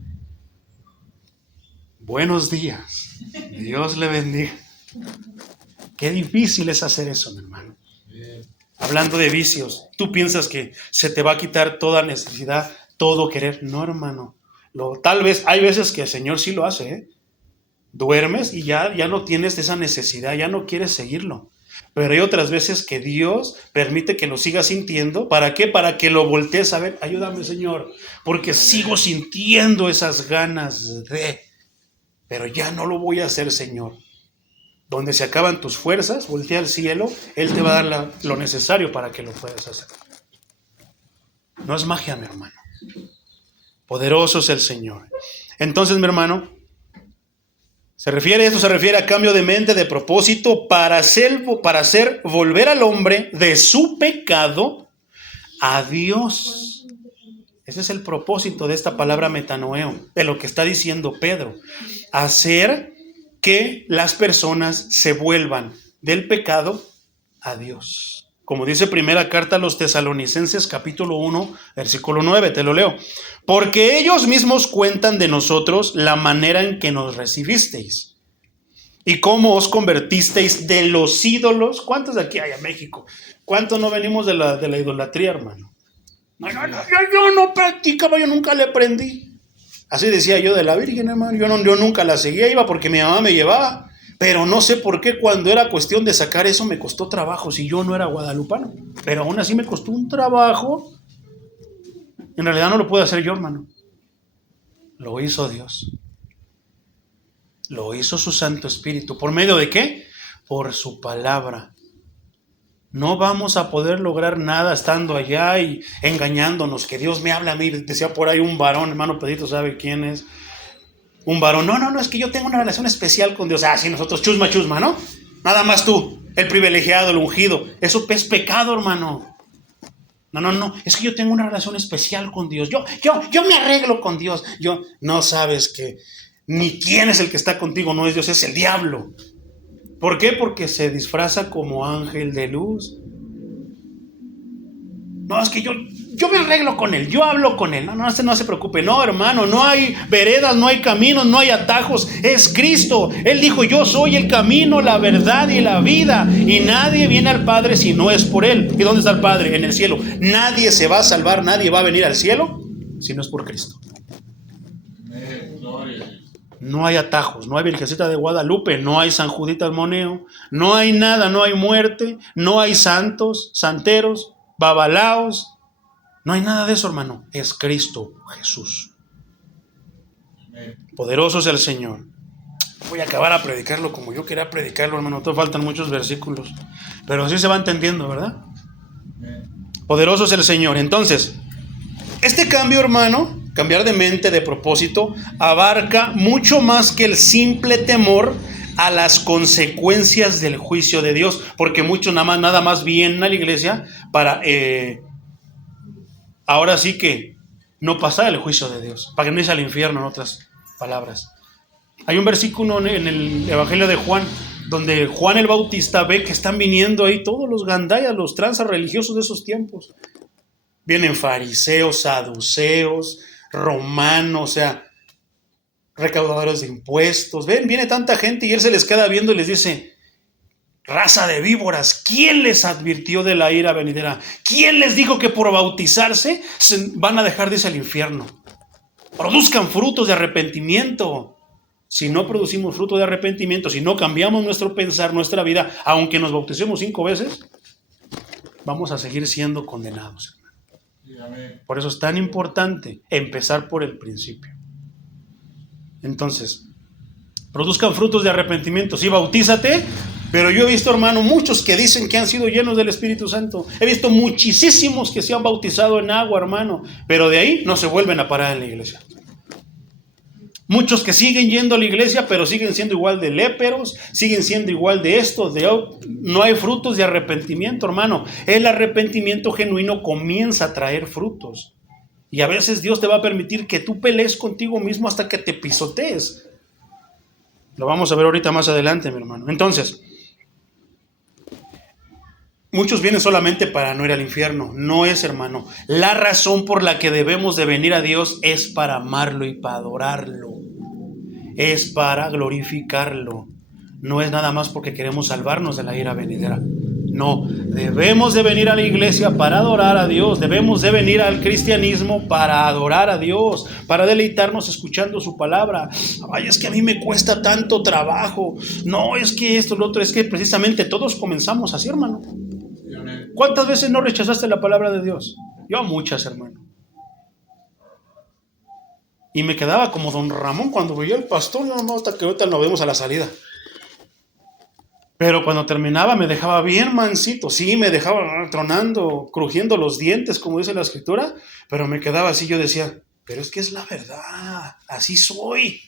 Buenos días, Dios le bendiga. Qué difícil es hacer eso, mi hermano. Hablando de vicios, tú piensas que se te va a quitar toda necesidad, todo querer. No, hermano. Tal vez, hay veces que el Señor sí lo hace, ¿eh? Duermes y ya no tienes esa necesidad, ya no quieres seguirlo. Pero hay otras veces que Dios permite que lo sigas sintiendo. ¿Para qué? Para que lo voltees a ver. Ayúdame, Señor, porque sigo sintiendo esas ganas de... Pero ya no lo voy a hacer, Señor. Donde se acaban tus fuerzas, voltea al cielo, Él te va a dar lo necesario para que lo puedas hacer. No es magia, mi hermano. Poderoso es el Señor. Entonces, mi hermano, se refiere a cambio de mente, de propósito, para hacer volver al hombre de su pecado a Dios. Ese es el propósito de esta palabra metanoeo, de lo que está diciendo Pedro. Hacer que las personas se vuelvan del pecado a Dios. Como dice primera carta a los Tesalonicenses, capítulo 1, versículo 9, te lo leo. Porque ellos mismos cuentan de nosotros la manera en que nos recibisteis y cómo os convertisteis de los ídolos. ¿Cuántos de aquí hay a México? ¿Cuántos no venimos de la idolatría, hermano? No, yo no practicaba, yo nunca le aprendí. Así decía yo de la Virgen, hermano. Yo nunca la seguía, iba porque mi mamá me llevaba. Pero no sé por qué cuando era cuestión de sacar eso me costó trabajo, si yo no era guadalupano. Pero aún así me costó un trabajo. En realidad no lo pude hacer yo, hermano. Lo hizo Dios. Lo hizo su Santo Espíritu. ¿Por medio de qué? Por su palabra. No vamos a poder lograr nada estando allá y engañándonos, que Dios me habla a mí. Decía por ahí un varón, hermano Pedrito sabe quién es. Un varón, no, es que yo tengo una relación especial con Dios. Sí, nosotros chusma, ¿no? Nada más tú, el privilegiado, el ungido. Eso es pecado, hermano. No, es que yo tengo una relación especial con Dios. Yo me arreglo con Dios. No sabes que ni quién es el que está contigo, no es Dios, es el diablo. ¿Por qué? Porque se disfraza como ángel de luz. No, es que yo me arreglo con él, yo hablo con él. No se preocupe. No, hermano, no hay veredas, no hay caminos, no hay atajos. Es Cristo. Él dijo, yo soy el camino, la verdad y la vida. Y nadie viene al Padre si no es por Él. ¿Y dónde está el Padre? En el cielo. Nadie se va a salvar, nadie va a venir al cielo si no es por Cristo. No hay atajos, no hay Virgencita de Guadalupe, no hay San Judita Moneo, no hay nada, no hay muerte, no hay santos, santeros, babalaos, no hay nada de eso, hermano. Es Cristo Jesús. Poderoso es el Señor. Voy a acabar a predicarlo como yo quería predicarlo, hermano. Todavía faltan muchos versículos, pero así se va entendiendo, ¿verdad? Poderoso es el Señor. Entonces, este cambio, hermano, cambiar de mente, de propósito, abarca mucho más que el simple temor a las consecuencias del juicio de Dios, porque muchos nada más vienen a la iglesia para ahora sí que no pasar el juicio de Dios, para que no irse al infierno, en otras palabras. Hay un versículo en el Evangelio de Juan, donde Juan el Bautista ve que están viniendo ahí todos los gandayas, los tranzas religiosos de esos tiempos. Vienen fariseos, saduceos, romanos, o sea, recaudadores de impuestos. Viene tanta gente y él se les queda viendo y les dice, raza de víboras, ¿quién les advirtió de la ira venidera? ¿Quién les dijo que por bautizarse van a dejar de irse al infierno? Produzcan frutos de arrepentimiento. Si no producimos fruto de arrepentimiento, si no cambiamos nuestro pensar, nuestra vida, aunque nos bauticemos 5 veces, vamos a seguir siendo condenados. Por eso es tan importante empezar por el principio. Entonces, produzcan frutos de arrepentimiento. Sí, bautízate, pero yo he visto, hermano, muchos que dicen que han sido llenos del Espíritu Santo. He visto muchísimos que se han bautizado en agua, hermano, pero de ahí no se vuelven a parar en la iglesia. Muchos que siguen yendo a la iglesia, pero siguen siendo igual de léperos, siguen siendo igual de esto, no hay frutos de arrepentimiento, hermano. El arrepentimiento genuino comienza a traer frutos. Y a veces Dios te va a permitir que tú pelees contigo mismo hasta que te pisotees. Lo vamos a ver ahorita más adelante, mi hermano. Entonces, muchos vienen solamente para no ir al infierno. No es, hermano. La razón por la que debemos de venir a Dios es para amarlo y para adorarlo. Es para glorificarlo. No es nada más porque queremos salvarnos de la ira venidera. No, debemos de venir a la iglesia para adorar a Dios. Debemos de venir al cristianismo para adorar a Dios, para deleitarnos escuchando su palabra. Ay, es que a mí me cuesta tanto trabajo. No, es que esto, lo otro, es que precisamente todos comenzamos así, hermano. ¿Cuántas veces no rechazaste la palabra de Dios? Yo muchas, hermano. Y me quedaba como don Ramón cuando veía al pastor, yo no, hasta que ahorita nos vemos a la salida. Pero cuando terminaba me dejaba bien mansito, sí, me dejaba tronando, crujiendo los dientes, como dice la escritura, pero me quedaba así, yo decía, pero es que es la verdad, así soy.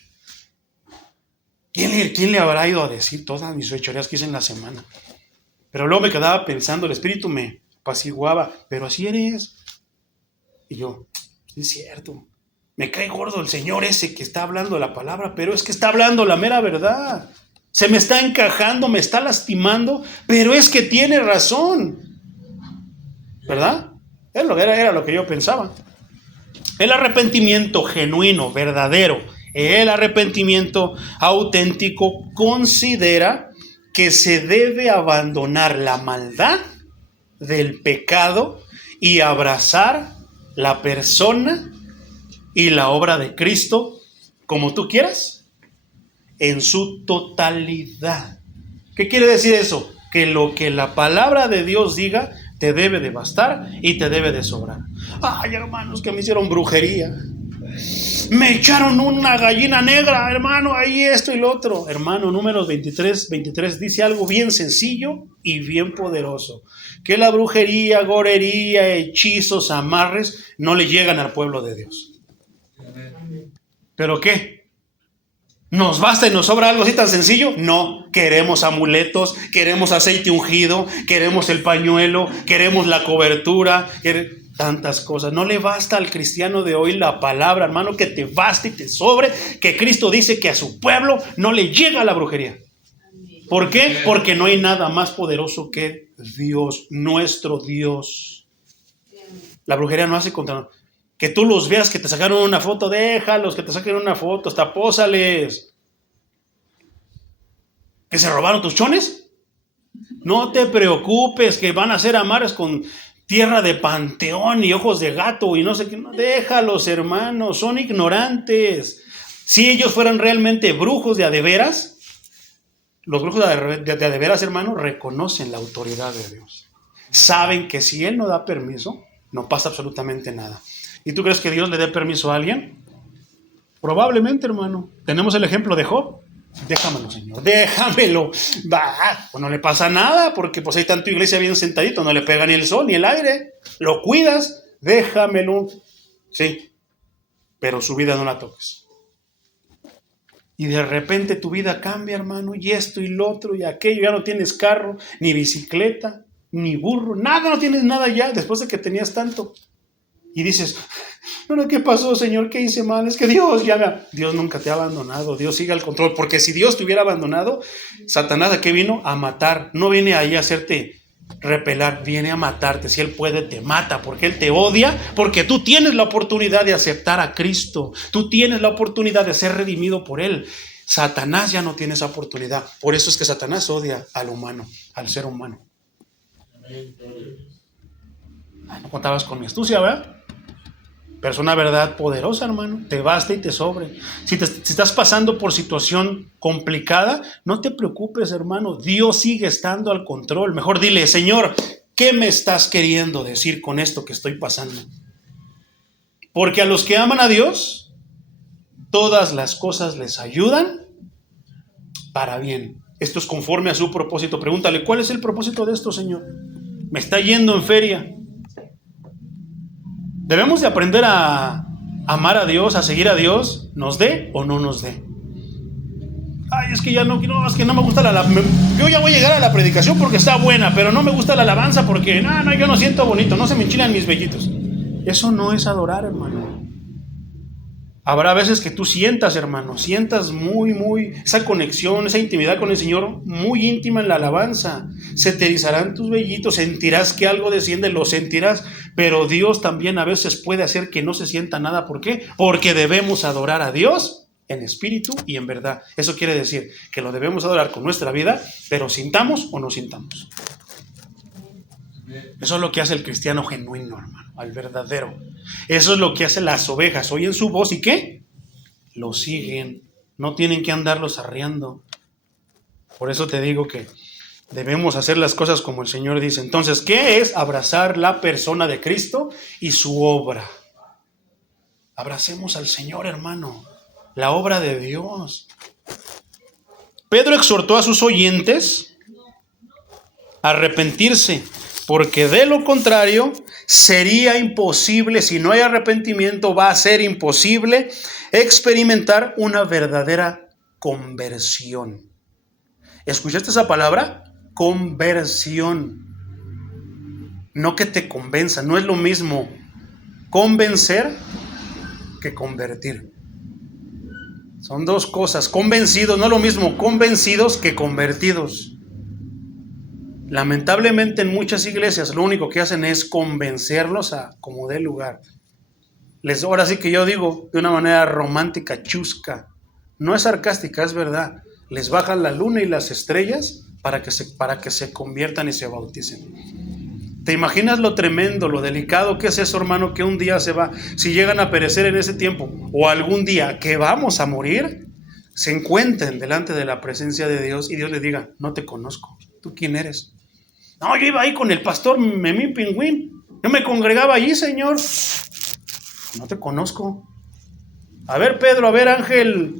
¿Quién le habrá ido a decir todas mis fechorías que hice en la semana? Pero luego me quedaba pensando, el Espíritu me apaciguaba, pero así eres. Y yo, es cierto, me cae gordo el señor ese que está hablando la palabra, pero es que está hablando la mera verdad. Se me está encajando, me está lastimando, pero es que tiene razón. ¿Verdad? Era lo que yo pensaba. El arrepentimiento genuino, verdadero, el arrepentimiento auténtico considera que se debe abandonar la maldad del pecado y abrazar la persona y la obra de Cristo como tú quieras, en su totalidad. ¿Qué quiere decir eso? Que lo que la palabra de Dios diga te debe de bastar y te debe de sobrar. Ay, hermanos, que me hicieron brujería. Me echaron una gallina negra, hermano, ahí esto y lo otro. Hermano, Números 23 dice algo bien sencillo y bien poderoso. Que la brujería, gorería, hechizos, amarres no le llegan al pueblo de Dios. ¿Pero qué? ¿Nos basta y nos sobra algo así tan sencillo? No, queremos amuletos, queremos aceite ungido, queremos el pañuelo, queremos la cobertura, tantas cosas. No le basta al cristiano de hoy la palabra, hermano, que te baste y te sobre, que Cristo dice que a su pueblo no le llega la brujería. ¿Por qué? Porque no hay nada más poderoso que Dios, nuestro Dios. La brujería no hace contra... Que tú los veas, que te sacaron una foto, déjalos, que te saquen una foto, hasta pósales. ¿Que se robaron tus chones? No te preocupes, que van a ser amarres con tierra de panteón y ojos de gato y no sé qué. No, déjalos, hermanos, son ignorantes. Si ellos fueran realmente brujos de a de veras, los brujos de a de veras, hermanos, reconocen la autoridad de Dios. Saben que si Él no da permiso, no pasa absolutamente nada. ¿Y tú crees que Dios le dé permiso a alguien? Probablemente, hermano. Tenemos el ejemplo de Job. Déjamelo, Señor, déjamelo. Pues no le pasa nada, porque pues hay tanto iglesia bien sentadito, no le pega ni el sol ni el aire. Lo cuidas, déjamelo. Sí, pero su vida no la toques. Y de repente tu vida cambia, hermano, y esto y lo otro y aquello. Ya no tienes carro, ni bicicleta, ni burro, nada, no tienes nada ya, después de que tenías tanto. Y dices, bueno, ¿qué pasó, Señor? ¿Qué hice mal? Es que Dios Dios nunca te ha abandonado. Dios sigue al control. Porque si Dios te hubiera abandonado, Satanás, ¿a qué vino? A matar. No viene ahí a hacerte repelar, viene a matarte. Si Él puede, te mata. Porque Él te odia. Porque tú tienes la oportunidad de aceptar a Cristo. Tú tienes la oportunidad de ser redimido por Él. Satanás ya no tiene esa oportunidad. Por eso es que Satanás odia al humano, al ser humano. No contabas con mi astucia, ¿verdad? Pero es una verdad poderosa, hermano. Te basta y te sobre. Si estás pasando por situación complicada, no te preocupes, hermano. Dios sigue estando al control. Mejor dile, Señor, ¿qué me estás queriendo decir con esto que estoy pasando? Porque a los que aman a Dios, todas las cosas les ayudan para bien. Esto es conforme a su propósito. Pregúntale, ¿cuál es el propósito de esto, Señor? Me está yendo en feria. Debemos de aprender a amar a Dios, a seguir a Dios, nos dé o no nos dé. Ay, es que ya no, es que no me gusta yo ya voy a llegar a la predicación porque está buena, pero no me gusta la alabanza porque, yo no siento bonito, no se me enchilan mis vellitos. Eso no es adorar, hermano. Habrá veces que tú sientas, hermano, sientas muy esa conexión, esa intimidad con el Señor, muy íntima en la alabanza. Se te erizarán tus vellitos, sentirás que algo desciende, lo sentirás, pero Dios también a veces puede hacer que no se sienta nada. ¿Por qué? Porque debemos adorar a Dios en espíritu y en verdad. Eso quiere decir que lo debemos adorar con nuestra vida, pero sintamos o no sintamos. Eso es lo que hace el cristiano genuino, hermano, al verdadero. Eso es lo que hacen las ovejas. Oyen su voz y ¿qué? Lo siguen. No tienen que andarlos arreando. Por eso te digo que debemos hacer las cosas como el Señor dice. Entonces, ¿qué es abrazar la persona de Cristo y su obra? Abracemos al Señor, hermano. La obra de Dios. Pedro exhortó a sus oyentes a arrepentirse, porque de lo contrario sería imposible, si no hay arrepentimiento, va a ser imposible experimentar una verdadera conversión. ¿Escuchaste esa palabra? Conversión. No que te convenza, no es lo mismo convencer que convertir. Son dos cosas. Convencidos, no es lo mismo convencidos que convertidos. Lamentablemente en muchas iglesias lo único que hacen es convencerlos a como dé lugar. Ahora sí que yo digo de una manera romántica, chusca. No es sarcástica, es verdad. Les bajan la luna y las estrellas para que se conviertan y se bauticen. ¿Te imaginas lo tremendo, lo delicado que es eso, hermano? Que un día se va, si llegan a perecer en ese tiempo, o algún día que vamos a morir, se encuentren delante de la presencia de Dios y Dios les diga, no te conozco, ¿tú quién eres? No, yo iba ahí con el pastor Memín Pingüín, yo me congregaba allí, Señor. No te conozco. A ver, Pedro, a ver, Ángel,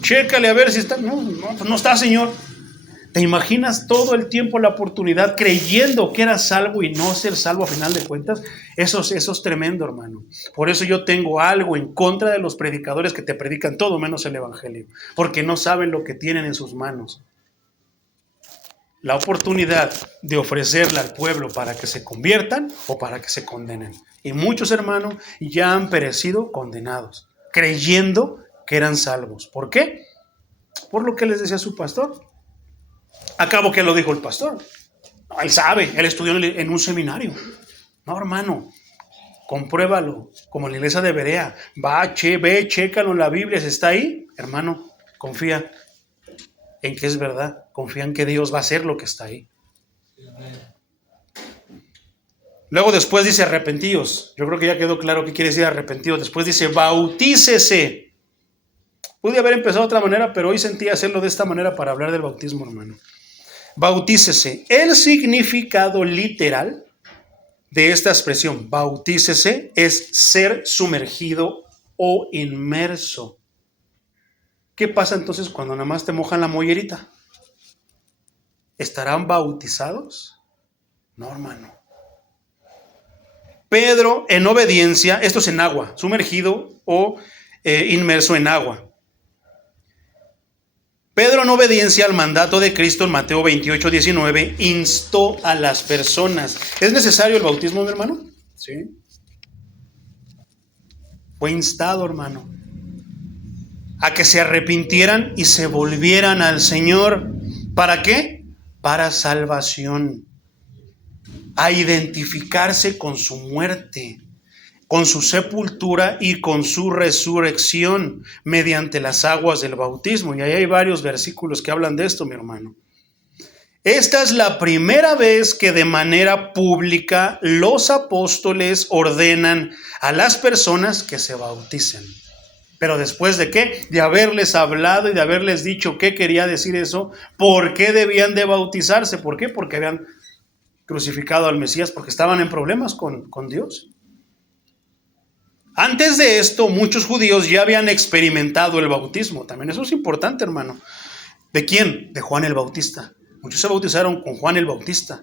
chécale a ver si está. No, pues no está, Señor. ¿Te imaginas todo el tiempo la oportunidad creyendo que eras salvo y no ser salvo a final de cuentas? Eso es tremendo, hermano. Por eso yo tengo algo en contra de los predicadores que te predican todo menos el evangelio, porque no saben lo que tienen en sus manos. La oportunidad de ofrecerla al pueblo para que se conviertan o para que se condenen. Y muchos, hermanos, ya han perecido condenados, creyendo que eran salvos. ¿Por qué? Por lo que les decía su pastor. Acabo que lo dijo el pastor. No, él sabe, él estudió en un seminario. No, hermano, compruébalo, como en la iglesia de Berea. Ve, chécalo en la Biblia, si está ahí, hermano, confía en que es verdad, confía en que Dios va a hacer lo que está ahí. Luego después dice arrepentíos. Yo creo que ya quedó claro qué quiere decir arrepentíos. Después dice bautícese. Pude haber empezado de otra manera, pero hoy sentí hacerlo de esta manera para hablar del bautismo, hermano. Bautícese. El significado literal de esta expresión, bautícese, es ser sumergido o inmerso. ¿Qué pasa entonces cuando nada más te mojan la mollerita? ¿Estarán bautizados? No, hermano. Pedro, en obediencia, esto es en agua, sumergido o inmerso en agua. Pedro, en obediencia al mandato de Cristo en Mateo 28:19, instó a las personas. ¿Es necesario el bautismo, mi hermano? Sí. Fue instado, hermano, a que se arrepintieran y se volvieran al Señor. ¿Para qué? Para salvación. A identificarse con su muerte, con su sepultura y con su resurrección mediante las aguas del bautismo. Y ahí hay varios versículos que hablan de esto, mi hermano. Esta es la primera vez que de manera pública los apóstoles ordenan a las personas que se bauticen. Pero después de qué? De haberles hablado y de haberles dicho qué quería decir eso, por qué debían de bautizarse. ¿Por qué? Porque habían crucificado al Mesías, porque estaban en problemas con Dios. Antes de esto, muchos judíos ya habían experimentado el bautismo. También eso es importante, hermano. ¿De quién? De Juan el Bautista. Muchos se bautizaron con Juan el Bautista,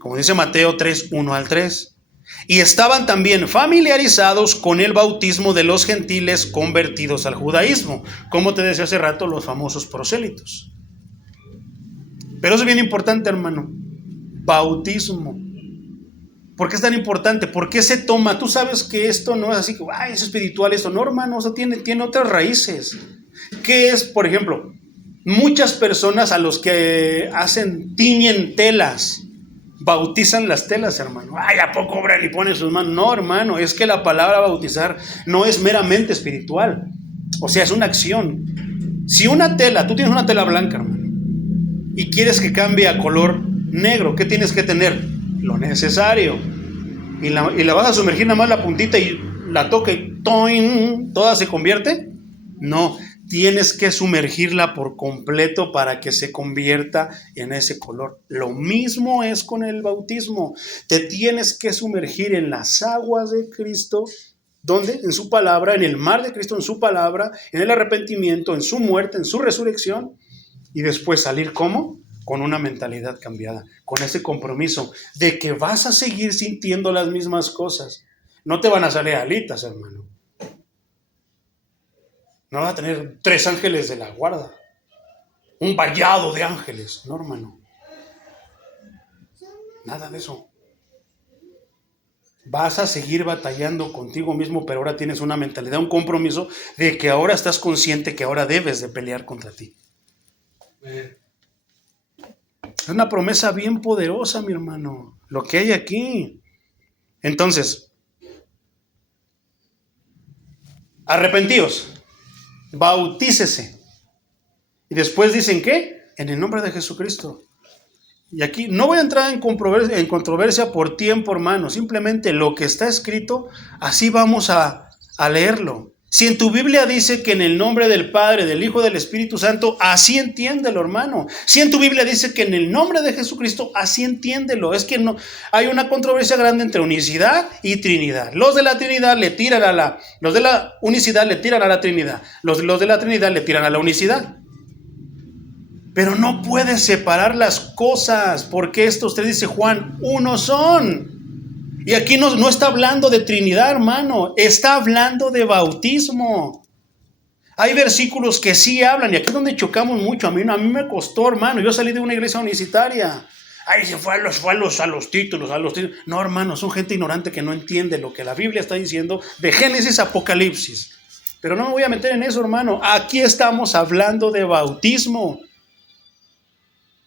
como dice Mateo 3, 1 al 3. Y estaban también familiarizados con el bautismo de los gentiles convertidos al judaísmo, como te decía hace rato, los famosos prosélitos. Pero eso es bien importante, hermano. Bautismo. ¿Por qué es tan importante? ¿Por qué se toma? Tú sabes que esto no es así, ay, es espiritual esto. No, hermano, eso tiene otras raíces. ¿Qué es, por ejemplo? Muchas personas a los que tiñen telas, bautizan las telas, hermano. Ay, ¿a poco obran y ponen sus manos? No, hermano, es que la palabra bautizar no es meramente espiritual. O sea, es una acción. Si una tela, tú tienes una tela blanca, hermano, y quieres que cambie a color negro, ¿qué tienes que tener? Lo necesario. Y la vas a sumergir nada más la puntita y la toca y ¡toin! ¿Toda se convierte? No, tienes que sumergirla por completo para que se convierta en ese color. Lo mismo es con el bautismo. Te tienes que sumergir en las aguas de Cristo. ¿Dónde? En su palabra, en el mar de Cristo, en su palabra, en el arrepentimiento, en su muerte, en su resurrección. Y después salir, ¿cómo? Con una mentalidad cambiada, con ese compromiso de que vas a seguir sintiendo las mismas cosas. No te van a salir alitas, hermano. No vas a tener 3 ángeles de la guarda, un vallado de ángeles. No, hermano. Nada de eso. Vas a seguir batallando contigo mismo, pero ahora tienes una mentalidad, un compromiso de que ahora estás consciente que ahora debes de pelear contra ti. Es una promesa bien poderosa, mi hermano, lo que hay aquí. Entonces, arrepentíos, bautícese. Y después dicen, ¿qué? En el nombre de Jesucristo. Y aquí no voy a entrar en controversia por tiempo, hermano. Simplemente lo que está escrito, así vamos a leerlo. Si en tu Biblia dice que en el nombre del Padre, del Hijo, del Espíritu Santo, así entiéndelo, hermano. Si en tu Biblia dice que en el nombre de Jesucristo, así entiéndelo. Es que no hay una controversia grande entre unicidad y Trinidad. Los de la Trinidad le tiran los de la unicidad le tiran a la Trinidad. Los de la Trinidad le tiran a la unicidad. Pero no puedes separar las cosas, porque estos 3, dice Juan, uno son. Y aquí no está hablando de Trinidad, hermano, está hablando de bautismo. Hay versículos que sí hablan, y aquí es donde chocamos mucho. A mí me costó, hermano. Yo salí de una iglesia unicitaria. Ay, se fue a los títulos. No, hermano, son gente ignorante que no entiende lo que la Biblia está diciendo de Génesis a Apocalipsis. Pero no me voy a meter en eso, hermano. Aquí estamos hablando de bautismo.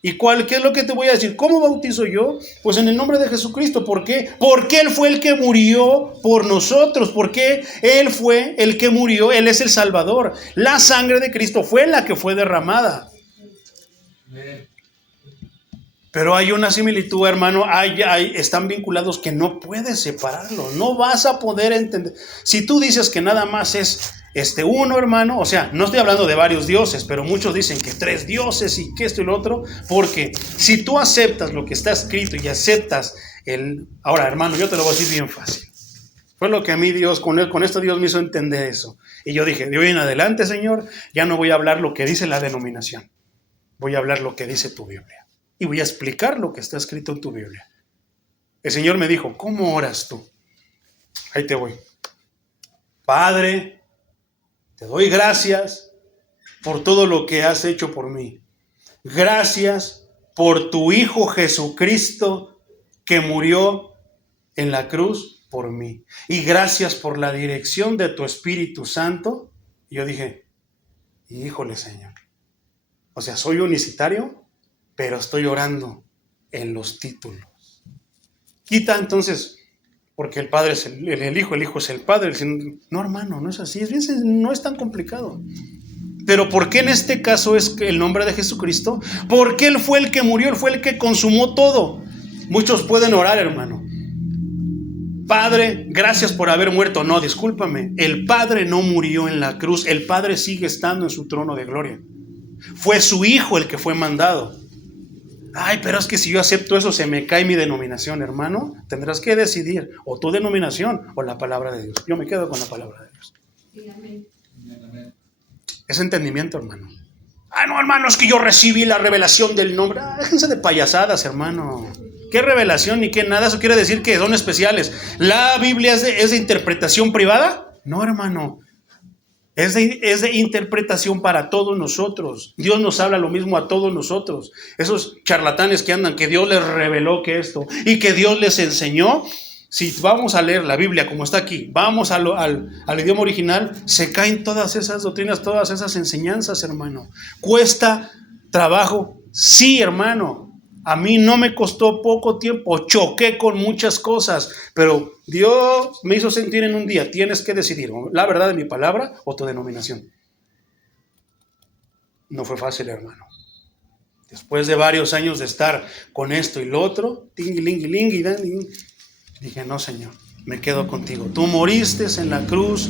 ¿Y qué es lo que te voy a decir? ¿Cómo bautizo yo? Pues en el nombre de Jesucristo. ¿Por qué? Porque Él fue el que murió por nosotros. Porque Él fue el que murió. Él es el Salvador. La sangre de Cristo fue la que fue derramada. Pero hay una similitud, hermano. Están vinculados que no puedes separarlo. No vas a poder entender. Si tú dices que nada más es uno, hermano, o sea, no estoy hablando de varios dioses, pero muchos dicen que 3 dioses y que esto y lo otro, porque si tú aceptas lo que está escrito y aceptas ahora, hermano, yo te lo voy a decir bien fácil. Fue lo que a mí Dios, con esto Dios me hizo entender eso. Y yo dije, de hoy en adelante, Señor, ya no voy a hablar lo que dice la denominación, voy a hablar lo que dice tu Biblia. Y voy a explicar lo que está escrito en tu Biblia. El Señor me dijo, ¿cómo oras tú? Ahí te voy. Padre, te doy gracias por todo lo que has hecho por mí. Gracias por tu Hijo Jesucristo que murió en la cruz por mí. Y gracias por la dirección de tu Espíritu Santo. Y yo dije, híjole, Señor. O sea, soy unicitario, pero estoy orando en los títulos. Quita entonces, porque el Padre es el Hijo es el Padre. No, hermano, no es así. No es tan complicado. Pero ¿por qué en este caso es el nombre de Jesucristo? Porque Él fue el que murió, Él fue el que consumó todo. Muchos pueden orar, hermano. Padre, gracias por haber muerto. No, discúlpame. El Padre no murió en la cruz. El Padre sigue estando en su trono de gloria. Fue su Hijo el que fue mandado. Ay, pero es que si yo acepto eso se me cae mi denominación, hermano. Tendrás que decidir o tu denominación o la palabra de Dios. Yo me quedo con la palabra de Dios. Es entendimiento, hermano. Ah, no, hermano, es que yo recibí la revelación del nombre. Ah, déjense de payasadas, hermano. ¿Qué revelación ni qué nada? Eso quiere decir que son especiales. ¿La Biblia es de interpretación privada? No, hermano. Es de interpretación para todos nosotros. Dios nos habla lo mismo a todos nosotros. Esos charlatanes que andan, que Dios les reveló que esto y que Dios les enseñó. Si vamos a leer la Biblia como está aquí, vamos al idioma original, se caen todas esas doctrinas, todas esas enseñanzas, hermano. Cuesta trabajo, sí, hermano. A mí no me costó poco tiempo, choqué con muchas cosas, pero Dios me hizo sentir en un día, tienes que decidir, la verdad de mi palabra o tu denominación. No fue fácil, hermano. Después de varios años de estar con esto y lo otro, dije, no, Señor, me quedo contigo. Tú moriste en la cruz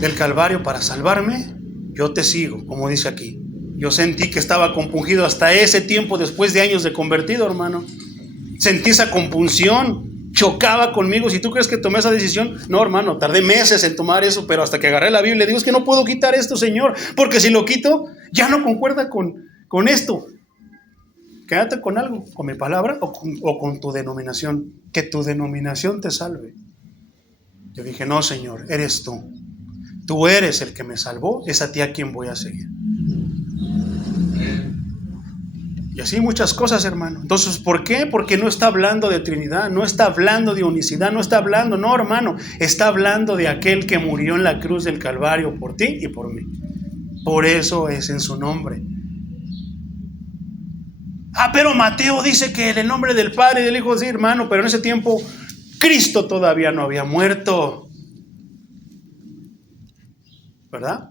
del Calvario para salvarme, yo te sigo, como dice aquí. Yo sentí que estaba compungido hasta ese tiempo, después de años de convertido, hermano. Sentí esa compunción, chocaba conmigo. Si tú crees que tomé esa decisión, no, hermano, tardé meses en tomar eso, pero hasta que agarré la Biblia, digo, es que no puedo quitar esto, Señor, porque si lo quito, ya no concuerda con esto. Quédate con algo, con mi palabra o con tu denominación, que tu denominación te salve. Yo dije, no, Señor, eres tú. Tú eres el que me salvó, es a ti a quien voy a seguir. Y así muchas cosas, hermano. Entonces, ¿por qué? Porque no está hablando de Trinidad, no está hablando de unicidad, no está hablando, no, hermano, está hablando de aquel que murió en la cruz del Calvario por ti y por mí. Por eso es en su nombre. Ah, pero Mateo dice que en el nombre del Padre y del Hijo, sí, hermano, pero en ese tiempo Cristo todavía no había muerto. ¿Verdad?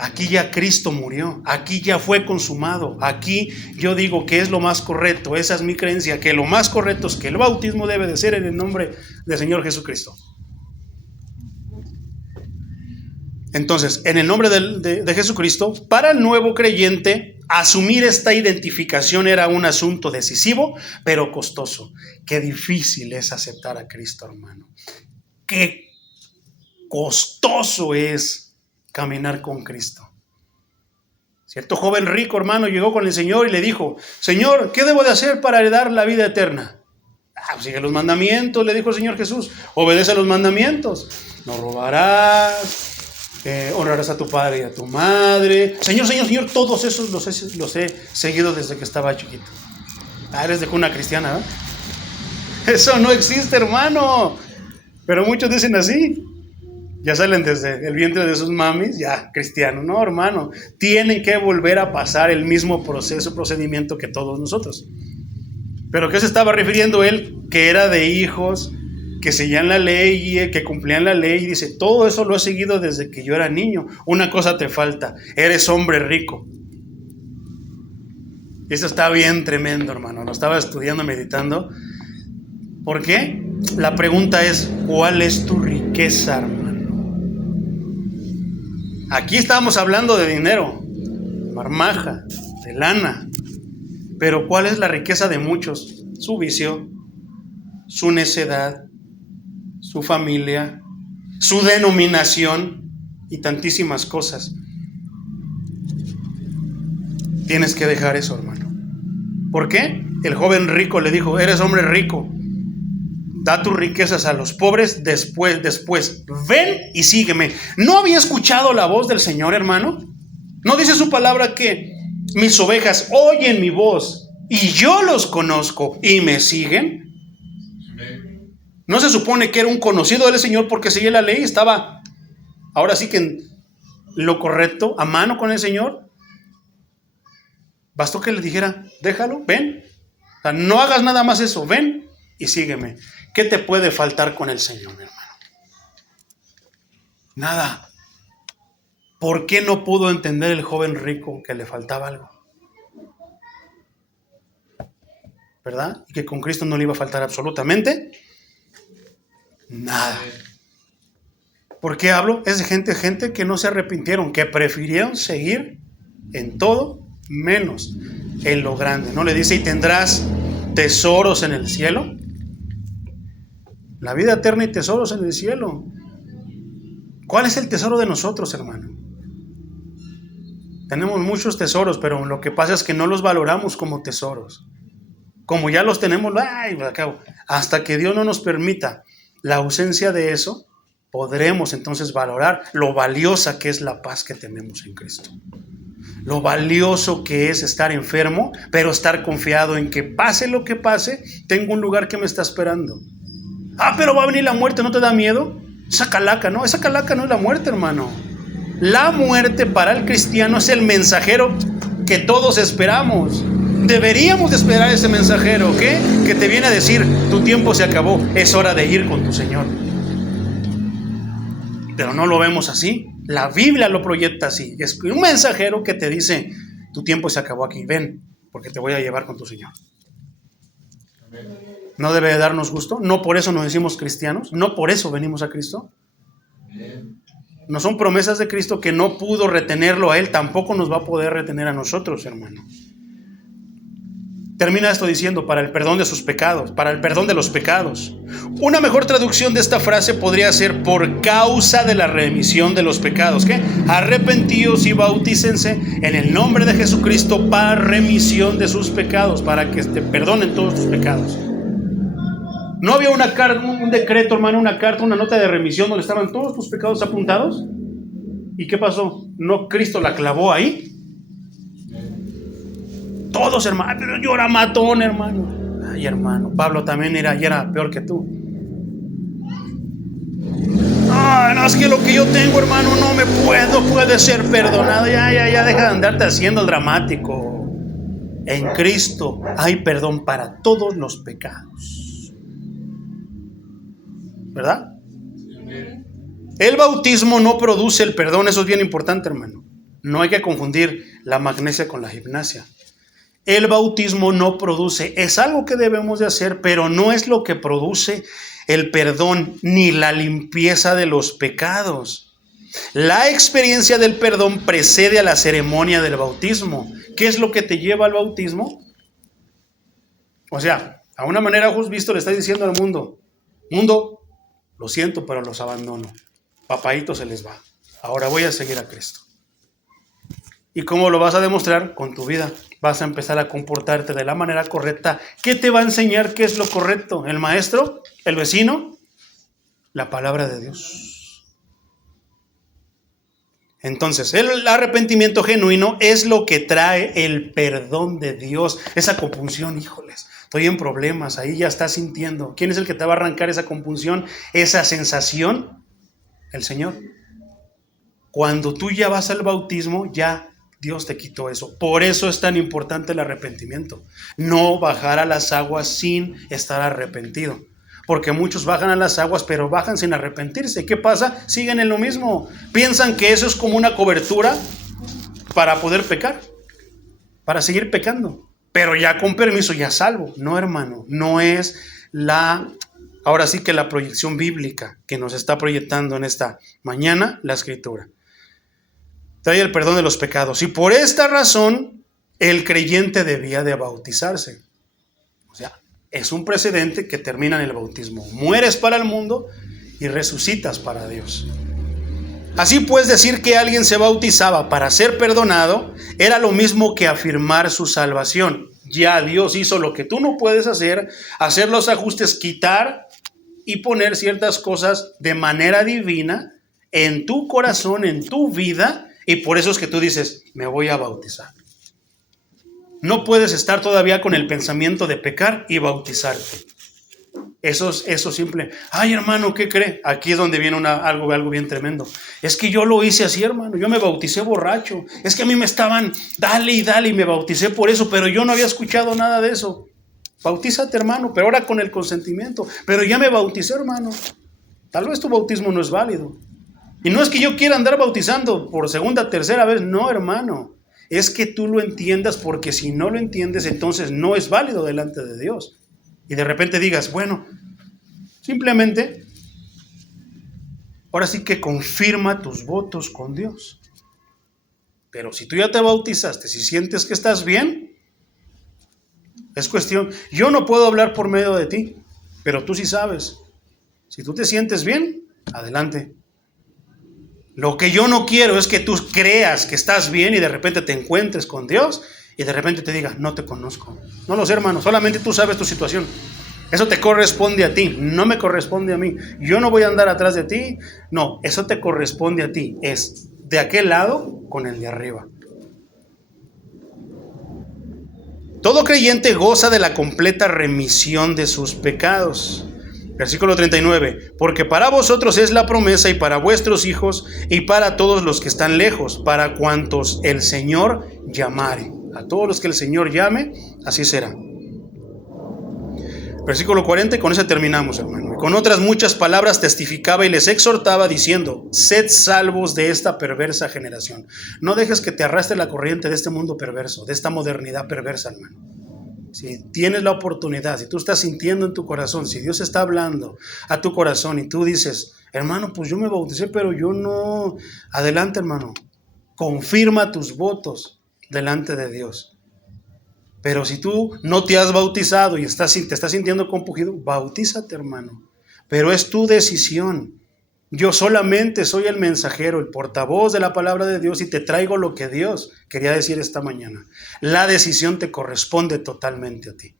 Aquí ya Cristo murió, aquí ya fue consumado, aquí yo digo que es lo más correcto, esa es mi creencia, que lo más correcto es que el bautismo debe de ser en el nombre del Señor Jesucristo. Entonces, en el nombre de Jesucristo, para el nuevo creyente, asumir esta identificación era un asunto decisivo, pero costoso. Qué difícil es aceptar a Cristo, hermano. Qué costoso es caminar con Cristo. Cierto joven rico, hermano, llegó con el Señor y le dijo, Señor, ¿qué debo de hacer para heredar la vida eterna? Sigue los mandamientos, le dijo el Señor Jesús, obedece a los mandamientos. No robarás, honrarás a tu padre y a tu madre. Señor, todos esos los he seguido desde que estaba chiquito. Eres de cuna cristiana, ¿verdad? Eso no existe, hermano. Pero muchos dicen así. Ya salen desde el vientre de sus mamis, ya cristianos. No, hermano, tienen que volver a pasar el mismo procedimiento que todos nosotros. ¿Pero qué se estaba refiriendo él? Que era de hijos, que seguían la ley, que cumplían la ley. Y dice, todo eso lo he seguido desde que yo era niño. Una cosa te falta, eres hombre rico. Esto está bien tremendo, hermano. Lo estaba estudiando, meditando. ¿Por qué? La pregunta es, ¿cuál es tu riqueza, hermano? Aquí estábamos hablando de dinero, marmaja, de lana, pero ¿cuál es la riqueza de muchos? Su vicio, su necedad, su familia, su denominación y tantísimas cosas. Tienes que dejar eso, hermano. ¿Por qué? El joven rico le dijo, eres hombre rico, da tus riquezas a los pobres, después, ven y sígueme. ¿No había escuchado la voz del Señor, hermano? ¿No dice su palabra que mis ovejas oyen mi voz y yo los conozco y me siguen? ¿No se supone que era un conocido del Señor porque seguía la ley? Estaba, ahora sí que en lo correcto, a mano con el Señor. Bastó que le dijera, déjalo, ven. O sea, no hagas nada más eso, ven y sígueme. ¿Qué te puede faltar con el Señor, mi hermano? Nada. ¿Por qué no pudo entender el joven rico que le faltaba algo? ¿Verdad? Y que con Cristo no le iba a faltar absolutamente nada. ¿Por qué hablo? Es de gente que no se arrepintieron, que prefirieron seguir en todo menos en lo grande. ¿No le dice, y tendrás tesoros en el cielo? La vida eterna y tesoros en el cielo. ¿Cuál es el tesoro de nosotros, hermano? Tenemos muchos tesoros, pero lo que pasa es que no los valoramos como tesoros. Como ya los tenemos, hasta que Dios no nos permita la ausencia de eso, podremos entonces valorar lo valiosa que es la paz que tenemos en Cristo. Lo valioso que es estar enfermo, pero estar confiado en que pase lo que pase, tengo un lugar que me está esperando. Pero va a venir la muerte, ¿no te da miedo? Esa calaca no es la muerte, hermano. La muerte para el cristiano es el mensajero que todos esperamos. Deberíamos de esperar ese mensajero, ¿qué? Que te viene a decir, tu tiempo se acabó, es hora de ir con tu Señor. Pero no lo vemos así. La Biblia lo proyecta así. Es un mensajero que te dice, tu tiempo se acabó aquí, ven, porque te voy a llevar con tu Señor. ¿No debe de darnos gusto? ¿No por eso nos decimos cristianos? ¿No por eso venimos a Cristo? No son promesas de Cristo que no pudo retenerlo a Él, tampoco nos va a poder retener a nosotros, hermano. Termina esto diciendo, para el perdón de sus pecados, para el perdón de los pecados. Una mejor traducción de esta frase podría ser, por causa de la remisión de los pecados. ¿Qué? Arrepentíos y bautícense en el nombre de Jesucristo para remisión de sus pecados, para que te perdonen todos tus pecados. ¿No había una carta, un decreto, hermano, una carta, una nota de remisión donde estaban todos tus pecados apuntados? ¿Y qué pasó? ¿No Cristo la clavó ahí? Todos, hermano, pero yo era matón, hermano. Ay, hermano, Pablo también era peor que tú. No, es que lo que yo tengo, hermano, no puede ser perdonado. Ya, deja de andarte haciendo el dramático. En Cristo hay perdón para todos los pecados. ¿Verdad? El bautismo no produce el perdón, eso es bien importante, hermano. No hay que confundir la magnesia con la gimnasia. El bautismo no produce, es algo que debemos de hacer, pero no es lo que produce el perdón ni la limpieza de los pecados. La experiencia del perdón precede a la ceremonia del bautismo. ¿Qué es lo que te lleva al bautismo? O sea, a una manera justo visto le estás diciendo al mundo, lo siento, pero los abandono. Papaíto se les va. Ahora voy a seguir a Cristo. ¿Y cómo lo vas a demostrar? Con tu vida. Vas a empezar a comportarte de la manera correcta. ¿Qué te va a enseñar qué es lo correcto? ¿El maestro? ¿El vecino? La palabra de Dios. Entonces, el arrepentimiento genuino es lo que trae el perdón de Dios. Esa compunción, híjoles, estoy en problemas, ahí ya estás sintiendo. ¿Quién es el que te va a arrancar esa compunción, esa sensación? El Señor. Cuando tú ya vas al bautismo, ya Dios te quitó eso. Por eso es tan importante el arrepentimiento. No bajar a las aguas sin estar arrepentido. Porque muchos bajan a las aguas, pero bajan sin arrepentirse. ¿Qué pasa? Siguen en lo mismo. Piensan que eso es como una cobertura para poder pecar, para seguir pecando. Pero ya con permiso, ya salvo. No, hermano, no es ahora sí que la proyección bíblica que nos está proyectando en esta mañana la Escritura. Trae el perdón de los pecados. Y por esta razón, el creyente debía de bautizarse. O sea, es un precedente que termina en el bautismo. Mueres para el mundo y resucitas para Dios. Así pues, decir que alguien se bautizaba para ser perdonado era lo mismo que afirmar su salvación. Ya Dios hizo lo que tú no puedes hacer los ajustes, quitar y poner ciertas cosas de manera divina en tu corazón, en tu vida. Y por eso es que tú dices, me voy a bautizar. No puedes estar todavía con el pensamiento de pecar y bautizarte. Eso simple. Ay, hermano, ¿qué cree? Aquí es donde viene algo bien tremendo. Es que yo lo hice así, hermano. Yo me bauticé borracho. Es que a mí me estaban, dale y me bauticé por eso, pero yo no había escuchado nada de eso. Bautízate, hermano, pero ahora con el consentimiento. Pero ya me bauticé, hermano. Tal vez tu bautismo no es válido. Y no es que yo quiera andar bautizando por segunda, tercera vez, no, hermano. Es que tú lo entiendas, porque si no lo entiendes, entonces no es válido delante de Dios. Y de repente digas, bueno, simplemente, ahora sí que confirma tus votos con Dios. Pero si tú ya te bautizaste, si sientes que estás bien, Es cuestión, yo no puedo hablar por medio de ti, pero tú sí sabes. Si tú te sientes bien, adelante. Lo que yo no quiero es que tú creas que estás bien y de repente te encuentres con Dios y de repente te diga, no te conozco. No lo sé, hermano, solamente tú sabes tu situación. Eso te corresponde a ti, no me corresponde a mí. Yo no voy a andar atrás de ti. No, eso te corresponde a ti. Es de aquel lado con el de arriba. Todo creyente goza de la completa remisión de sus pecados. Versículo 39. Porque para vosotros es la promesa y para vuestros hijos y para todos los que están lejos, para cuantos el Señor llamare. A todos los que el Señor llame, así será. Versículo 40, y con eso terminamos, hermano. Con otras muchas palabras testificaba y les exhortaba diciendo, sed salvos de esta perversa generación. No dejes que te arrastre la corriente de este mundo perverso, de esta modernidad perversa, hermano. Si tienes la oportunidad, si tú estás sintiendo en tu corazón, si Dios está hablando a tu corazón y tú dices, hermano, pues yo me bauticé, pero yo no. Adelante, hermano. Confirma tus votos delante de Dios. Pero si tú no te has bautizado y te estás sintiendo compungido, bautízate, hermano. Pero es tu decisión. Yo solamente soy el mensajero, el portavoz de la palabra de Dios y te traigo lo que Dios quería decir esta mañana. La decisión te corresponde totalmente a ti.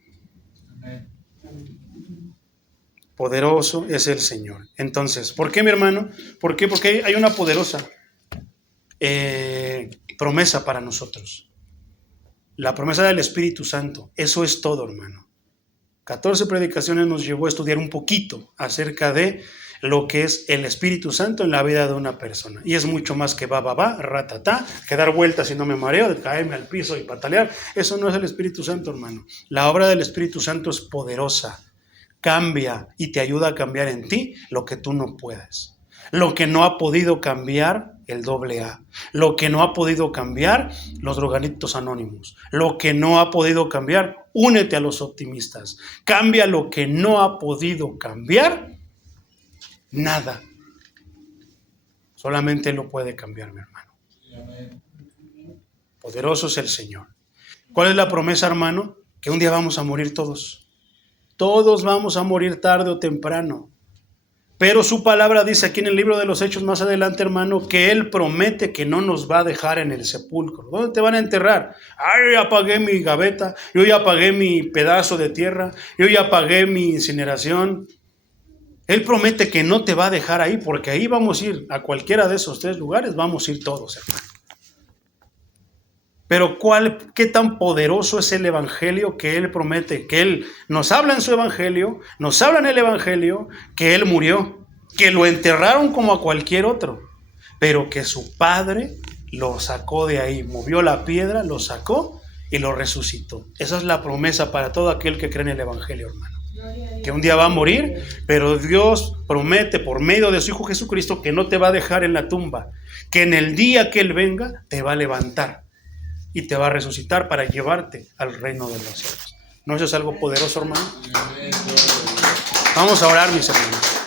Poderoso es el Señor. Entonces, ¿por qué, mi hermano? ¿Por qué? Porque hay una poderosa promesa para nosotros. La promesa del Espíritu Santo. Eso es todo, hermano. 14 predicaciones nos llevó a estudiar un poquito acerca de lo que es el Espíritu Santo en la vida de una persona. Y es mucho más que ratatá, que dar vueltas y no me mareo, de caerme al piso y patalear. Eso no es el Espíritu Santo, hermano. La obra del Espíritu Santo es poderosa. Cambia y te ayuda a cambiar en ti lo que tú no puedes. Lo que no ha podido cambiar el AA. Lo que no ha podido cambiar los drogadictos anónimos. Lo que no ha podido cambiar, únete a los optimistas. Cambia lo que no ha podido cambiar. Nada. Solamente Él lo puede cambiar, mi hermano. Poderoso es el Señor. ¿Cuál es la promesa, hermano? Que un día vamos a morir todos. Todos vamos a morir tarde o temprano. Pero su palabra dice aquí en el libro de los Hechos más adelante, hermano, que Él promete que no nos va a dejar en el sepulcro. ¿Dónde te van a enterrar? Yo ya pagué mi gaveta, yo ya pagué mi pedazo de tierra, yo ya pagué mi incineración. Él promete que no te va a dejar ahí, porque ahí vamos a ir, a cualquiera de esos 3 lugares, vamos a ir todos, hermano. Pero ¿qué tan poderoso es el evangelio que Él promete? Que Él nos habla en su evangelio, nos habla en el evangelio, que Él murió, que lo enterraron como a cualquier otro, pero que su Padre lo sacó de ahí, movió la piedra, lo sacó y lo resucitó. Esa es la promesa para todo aquel que cree en el evangelio, hermano. Que un día va a morir, pero Dios promete por medio de su Hijo Jesucristo que no te va a dejar en la tumba, que en el día que Él venga te va a levantar y te va a resucitar para llevarte al reino de los cielos. ¿No eso es algo poderoso, hermano? Vamos a orar, mis hermanos.